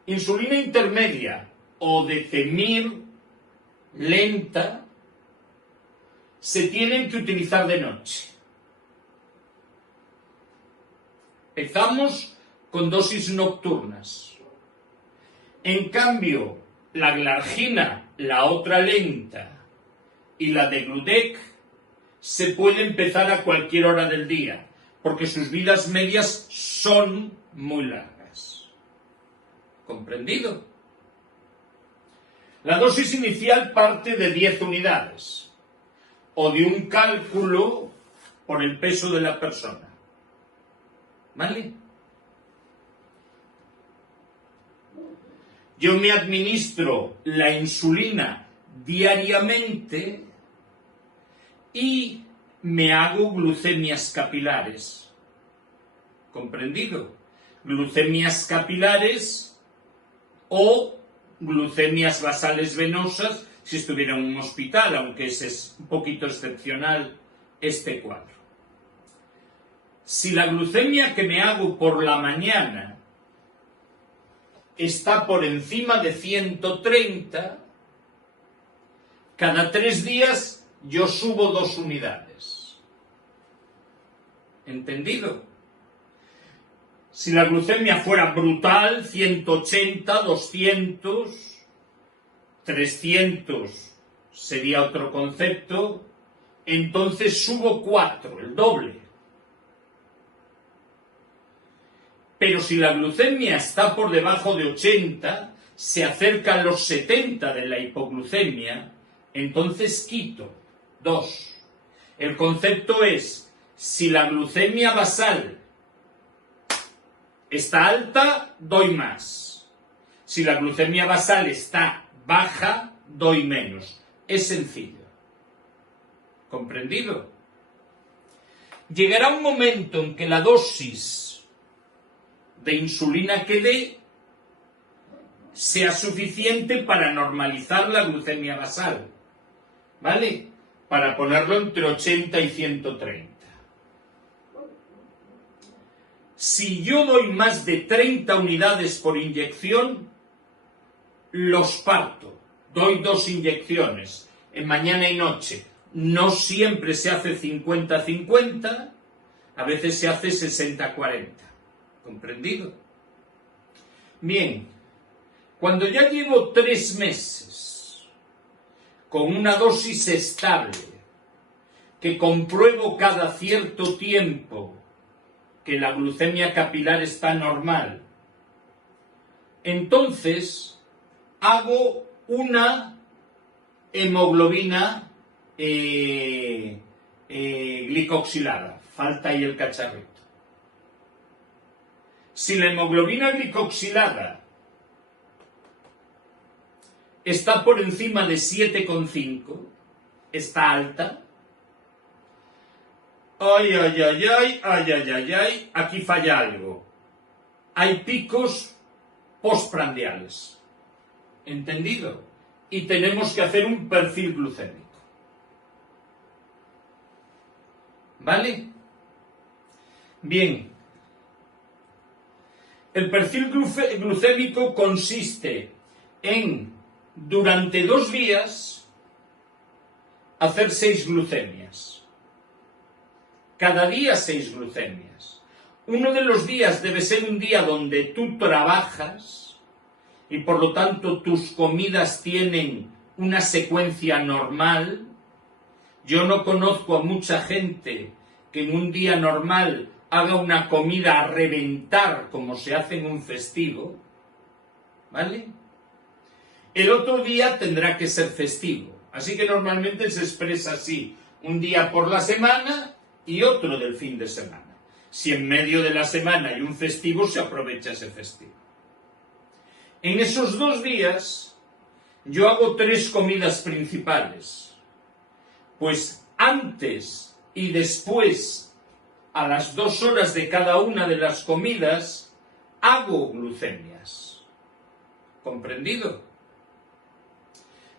Insulina intermedia o detemir lenta se tienen que utilizar de noche. Empezamos con dosis nocturnas. En cambio, la glargina, la otra lenta, y la de Gludec, se puede empezar a cualquier hora del día, porque sus vidas medias son muy largas. ¿Comprendido? La dosis inicial parte de 10 unidades, o de un cálculo por el peso de la persona. ¿Vale? Yo me administro la insulina diariamente y me hago glucemias capilares. ¿Comprendido? Glucemias capilares o glucemias basales venosas si estuviera en un hospital, aunque ese es un poquito excepcional este cuadro. Si la glucemia que me hago por la mañana está por encima de 130, cada 3 días yo subo 2 unidades. ¿Entendido? Si la glucemia fuera brutal, 180, 200, 300 sería otro concepto, entonces subo 4, el doble. Pero si la glucemia está por debajo de 80, se acerca a los 70 de la hipoglucemia, entonces quito 2. El concepto es, si la glucemia basal está alta, doy más. Si la glucemia basal está baja, doy menos. Es sencillo. ¿Comprendido? Llegará un momento en que la dosis de insulina que dé sea suficiente para normalizar la glucemia basal, ¿vale? Para ponerlo entre 80 y 130. Si yo doy más de 30 unidades por inyección, los parto. Doy 2 inyecciones, en mañana y noche. No siempre se hace 50-50, a veces se hace 60-40. ¿Comprendido? Bien, cuando ya llevo 3 meses con una dosis estable, que compruebo cada cierto tiempo que la glucemia capilar está normal, entonces hago una hemoglobina glicoxilada. Falta ahí el cacharrito. Si la hemoglobina glicoxilada está por encima de 7,5, está alta. Ay, aquí falla algo. Hay picos postprandiales. ¿Entendido? Y tenemos que hacer un perfil glucémico. ¿Vale? Bien. El perfil glucémico consiste en, durante 2 días, hacer 6 glucemias. Cada día 6 glucemias. Uno de los días debe ser un día donde tú trabajas y por lo tanto tus comidas tienen una secuencia normal. Yo no conozco a mucha gente que en un día normal haga una comida a reventar como se hace en un festivo, ¿vale? El otro día tendrá que ser festivo, así que normalmente se expresa así, un día por la semana y otro del fin de semana. Si en medio de la semana hay un festivo, se aprovecha ese festivo. En esos 2 días yo hago 3 comidas principales, pues antes y después, a las 2 horas de cada una de las comidas, hago glucemias. ¿Comprendido?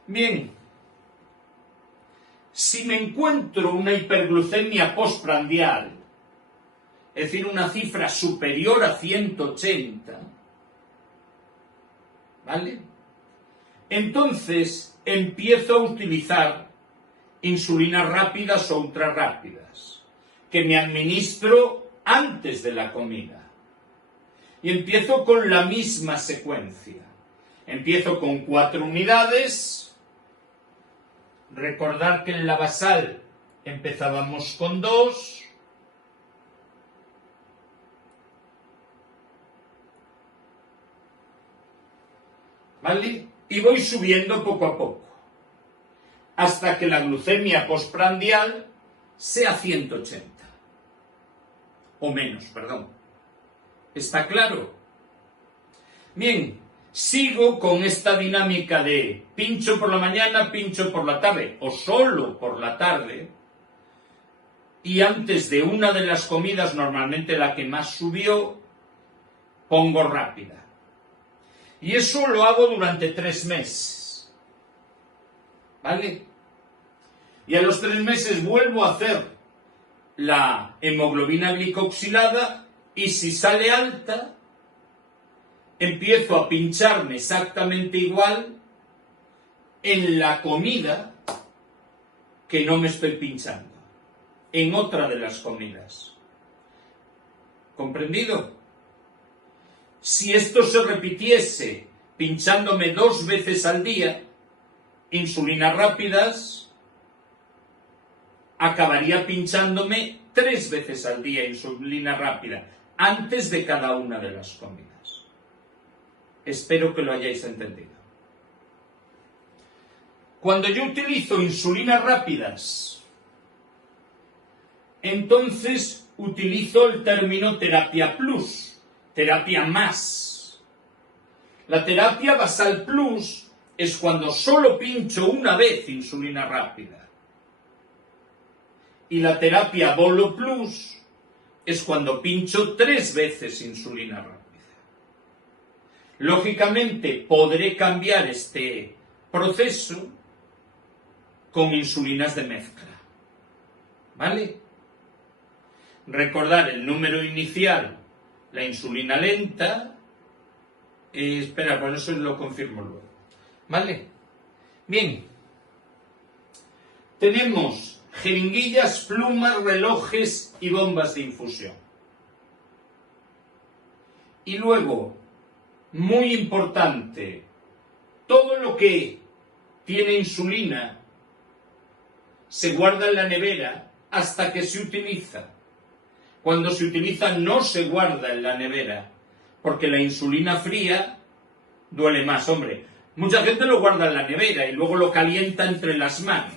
Bien, si me encuentro una hiperglucemia postprandial, es decir, una cifra superior a 180, ¿vale? Entonces empiezo a utilizar insulinas rápidas o ultrarrápidas, que me administro antes de la comida. Y empiezo con la misma secuencia. Empiezo con 4 unidades. Recordar que en la basal empezábamos con 2. ¿Vale? Y voy subiendo poco a poco, hasta que la glucemia postprandial sea 180. O menos, perdón. ¿Está claro? Bien, sigo con esta dinámica de pincho por la mañana, pincho por la tarde, o solo por la tarde, y antes de una de las comidas, normalmente la que más subió, pongo rápida. Y eso lo hago durante 3 meses. ¿Vale? Y a los 3 meses vuelvo a hacer la hemoglobina glicoxilada y si sale alta, empiezo a pincharme exactamente igual en la comida que no me estoy pinchando, en otra de las comidas. ¿Comprendido? Si esto se repitiese pinchándome 2 veces al día, insulinas rápidas, acabaría pinchándome 3 veces al día insulina rápida, antes de cada una de las comidas. Espero que lo hayáis entendido. Cuando yo utilizo insulinas rápidas, entonces utilizo el término terapia plus, terapia más. La terapia basal plus es cuando solo pincho una vez insulina rápida. Y la terapia bolo plus es cuando pincho 3 veces insulina rápida. Lógicamente podré cambiar este proceso con insulinas de mezcla. ¿Vale? Recordar el número inicial, la insulina lenta. Espera, por eso lo confirmo luego. ¿Vale? Bien. Tenemos jeringuillas, plumas, relojes y bombas de infusión. Y luego, muy importante, todo lo que tiene insulina se guarda en la nevera hasta que se utiliza. Cuando se utiliza no se guarda en la nevera, porque la insulina fría duele más. Hombre, mucha gente lo guarda en la nevera y luego lo calienta entre las manos.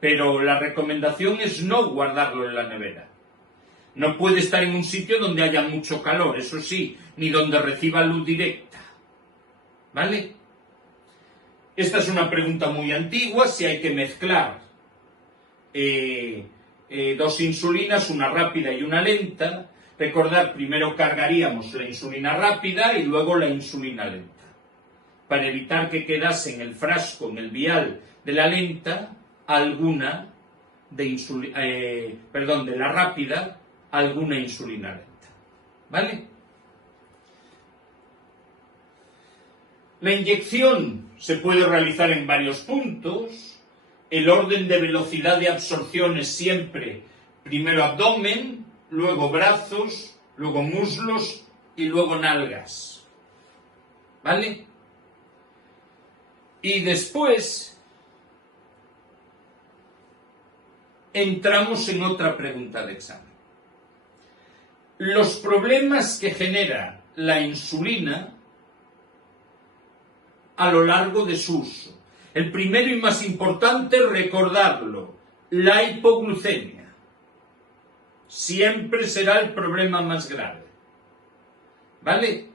Pero la recomendación es no guardarlo en la nevera. No puede estar en un sitio donde haya mucho calor, eso sí, ni donde reciba luz directa. ¿Vale? Esta es una pregunta muy antigua, si hay que mezclar 2 insulinas, una rápida y una lenta. Recordad, primero cargaríamos la insulina rápida y luego la insulina lenta, para evitar que quedase en el frasco, en el vial de la lenta, alguna de la rápida, alguna insulina lenta. ¿Vale? La inyección se puede realizar en varios puntos. El orden de velocidad de absorción es siempre primero abdomen, luego brazos, luego muslos y luego nalgas. ¿Vale? Y después entramos en otra pregunta de examen. Los problemas que genera la insulina a lo largo de su uso. El primero y más importante, recordarlo, la hipoglucemia. Siempre será el problema más grave. ¿Vale?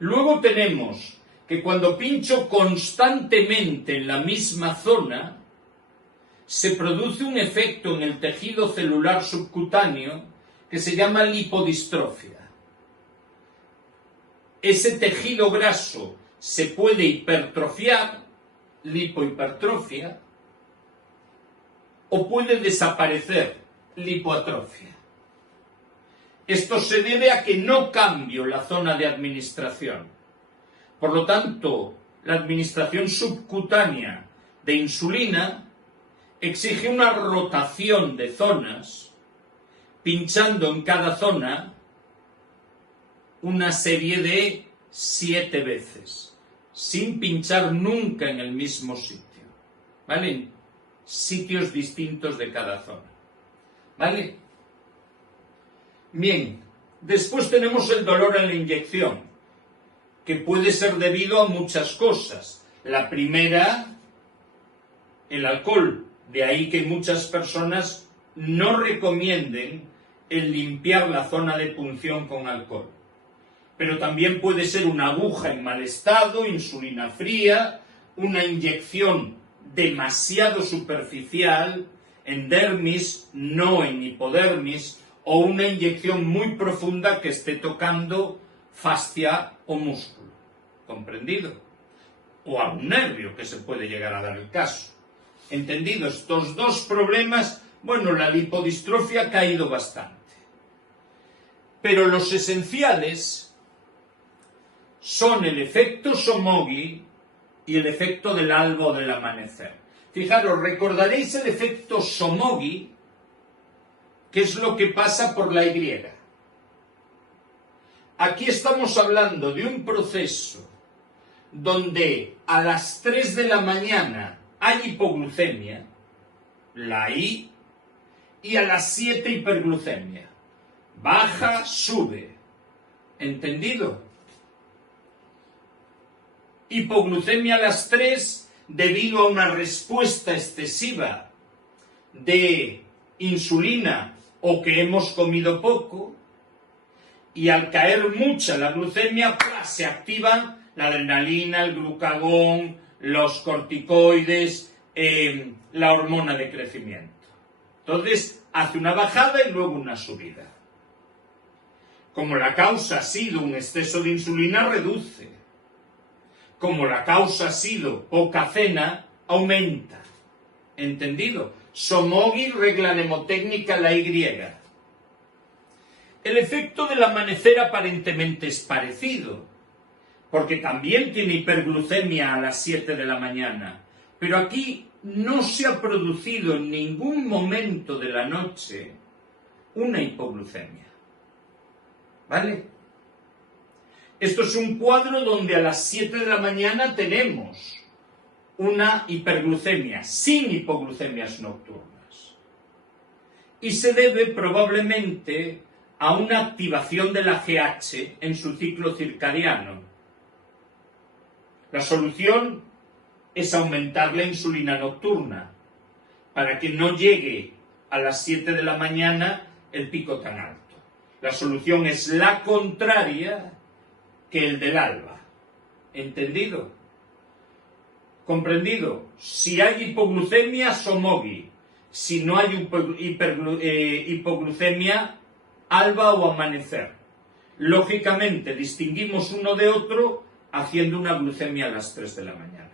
Luego tenemos que cuando pincho constantemente en la misma zona, se produce un efecto en el tejido celular subcutáneo que se llama lipodistrofia. Ese tejido graso se puede hipertrofiar, lipohipertrofia, o puede desaparecer, lipoatrofia. Esto se debe a que no cambio la zona de administración. Por lo tanto, la administración subcutánea de insulina exige una rotación de zonas, pinchando en cada zona una serie de 7 veces, sin pinchar nunca en el mismo sitio, ¿vale? En sitios distintos de cada zona, ¿vale? Bien, después tenemos el dolor en la inyección, que puede ser debido a muchas cosas. La primera, el alcohol, de ahí que muchas personas no recomienden el limpiar la zona de punción con alcohol. Pero también puede ser una aguja en mal estado, insulina fría, una inyección demasiado superficial, en dermis, no en hipodermis, o una inyección muy profunda que esté tocando fascia o músculo, ¿comprendido? O a un nervio, que se puede llegar a dar el caso. ¿Entendido? Estos dos problemas, bueno, la lipodistrofia ha caído bastante. Pero los esenciales son el efecto Somogyi y el efecto del alba o del amanecer. Fijaros, recordaréis el efecto Somogyi, que es lo que pasa por la Y. Aquí estamos hablando de un proceso donde a las 3 de la mañana hay hipoglucemia, la I, y a las 7 hiperglucemia. Baja, sube. ¿Entendido? Hipoglucemia a las 3 debido a una respuesta excesiva de insulina o que hemos comido poco, y al caer mucha la glucemia, se activan la adrenalina, el glucagón, los corticoides, la hormona de crecimiento. Entonces, hace una bajada y luego una subida. Como la causa ha sido un exceso de insulina, reduce. Como la causa ha sido poca cena, aumenta. ¿Entendido? Somogyi, regla mnemotécnica, la Y. El efecto del amanecer aparentemente es parecido, porque también tiene hiperglucemia a las 7 de la mañana, pero aquí no se ha producido en ningún momento de la noche una hipoglucemia. ¿Vale? Esto es un cuadro donde a las 7 de la mañana tenemos una hiperglucemia, sin hipoglucemias nocturnas. Y se debe probablemente a una activación de la GH en su ciclo circadiano. La solución es aumentar la insulina nocturna para que no llegue a las 7 de la mañana el pico tan alto. La solución es la contraria que el del alba. ¿Entendido? ¿Comprendido? Si hay hipoglucemia, Somogyi. Si no hay hipoglucemia, alba o amanecer. Lógicamente, distinguimos uno de otro haciendo una glucemia a las 3 de la mañana.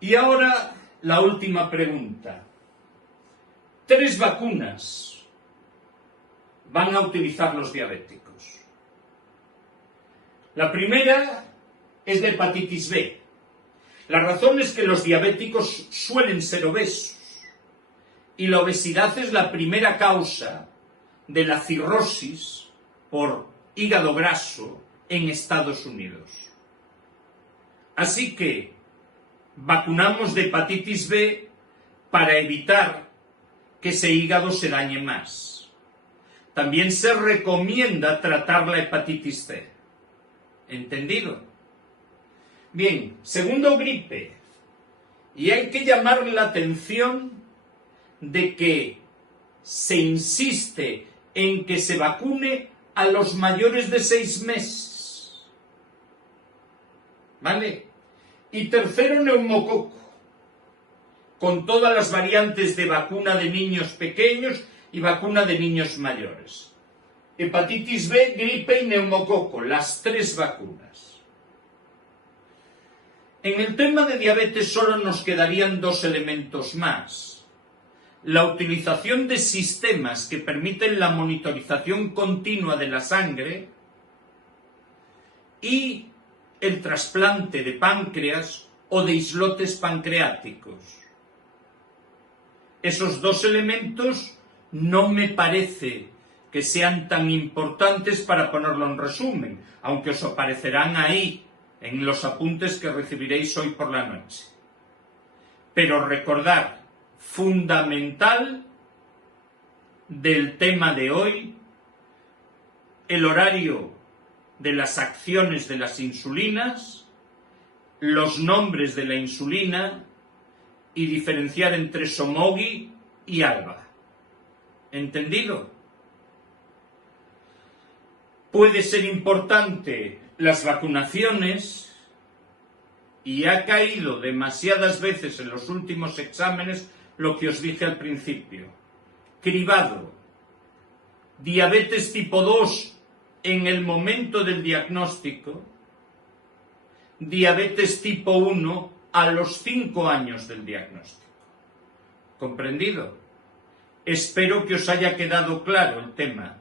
Y ahora, la última pregunta. 3 vacunas van a utilizar los diabéticos. La primera es de hepatitis B. La razón es que los diabéticos suelen ser obesos y la obesidad es la primera causa de la cirrosis por hígado graso en Estados Unidos. Así que vacunamos de hepatitis B para evitar que ese hígado se dañe más. También se recomienda tratar la hepatitis C. ¿Entendido? Bien, segundo, gripe. Y hay que llamar la atención de que se insiste en que se vacune a los mayores de 6 meses. ¿Vale? Y tercero, neumococo, con todas las variantes de vacuna de niños pequeños y vacuna de niños mayores. Hepatitis B, gripe y neumococo, las 3 vacunas. En el tema de diabetes solo nos quedarían 2 elementos más. La utilización de sistemas que permiten la monitorización continua de la sangre y el trasplante de páncreas o de islotes pancreáticos. Esos 2 elementos no me parece que sean tan importantes para ponerlo en resumen, aunque os aparecerán ahí en los apuntes que recibiréis hoy por la noche. Pero recordar, fundamental del tema de hoy, el horario de las acciones de las insulinas, los nombres de la insulina y diferenciar entre Somogy y Alba. ¿Entendido? Puede ser importante las vacunaciones y ha caído demasiadas veces en los últimos exámenes lo que os dije al principio. Cribado, diabetes tipo 2 en el momento del diagnóstico, diabetes tipo 1 a los 5 años del diagnóstico. ¿Comprendido? Espero que os haya quedado claro el tema.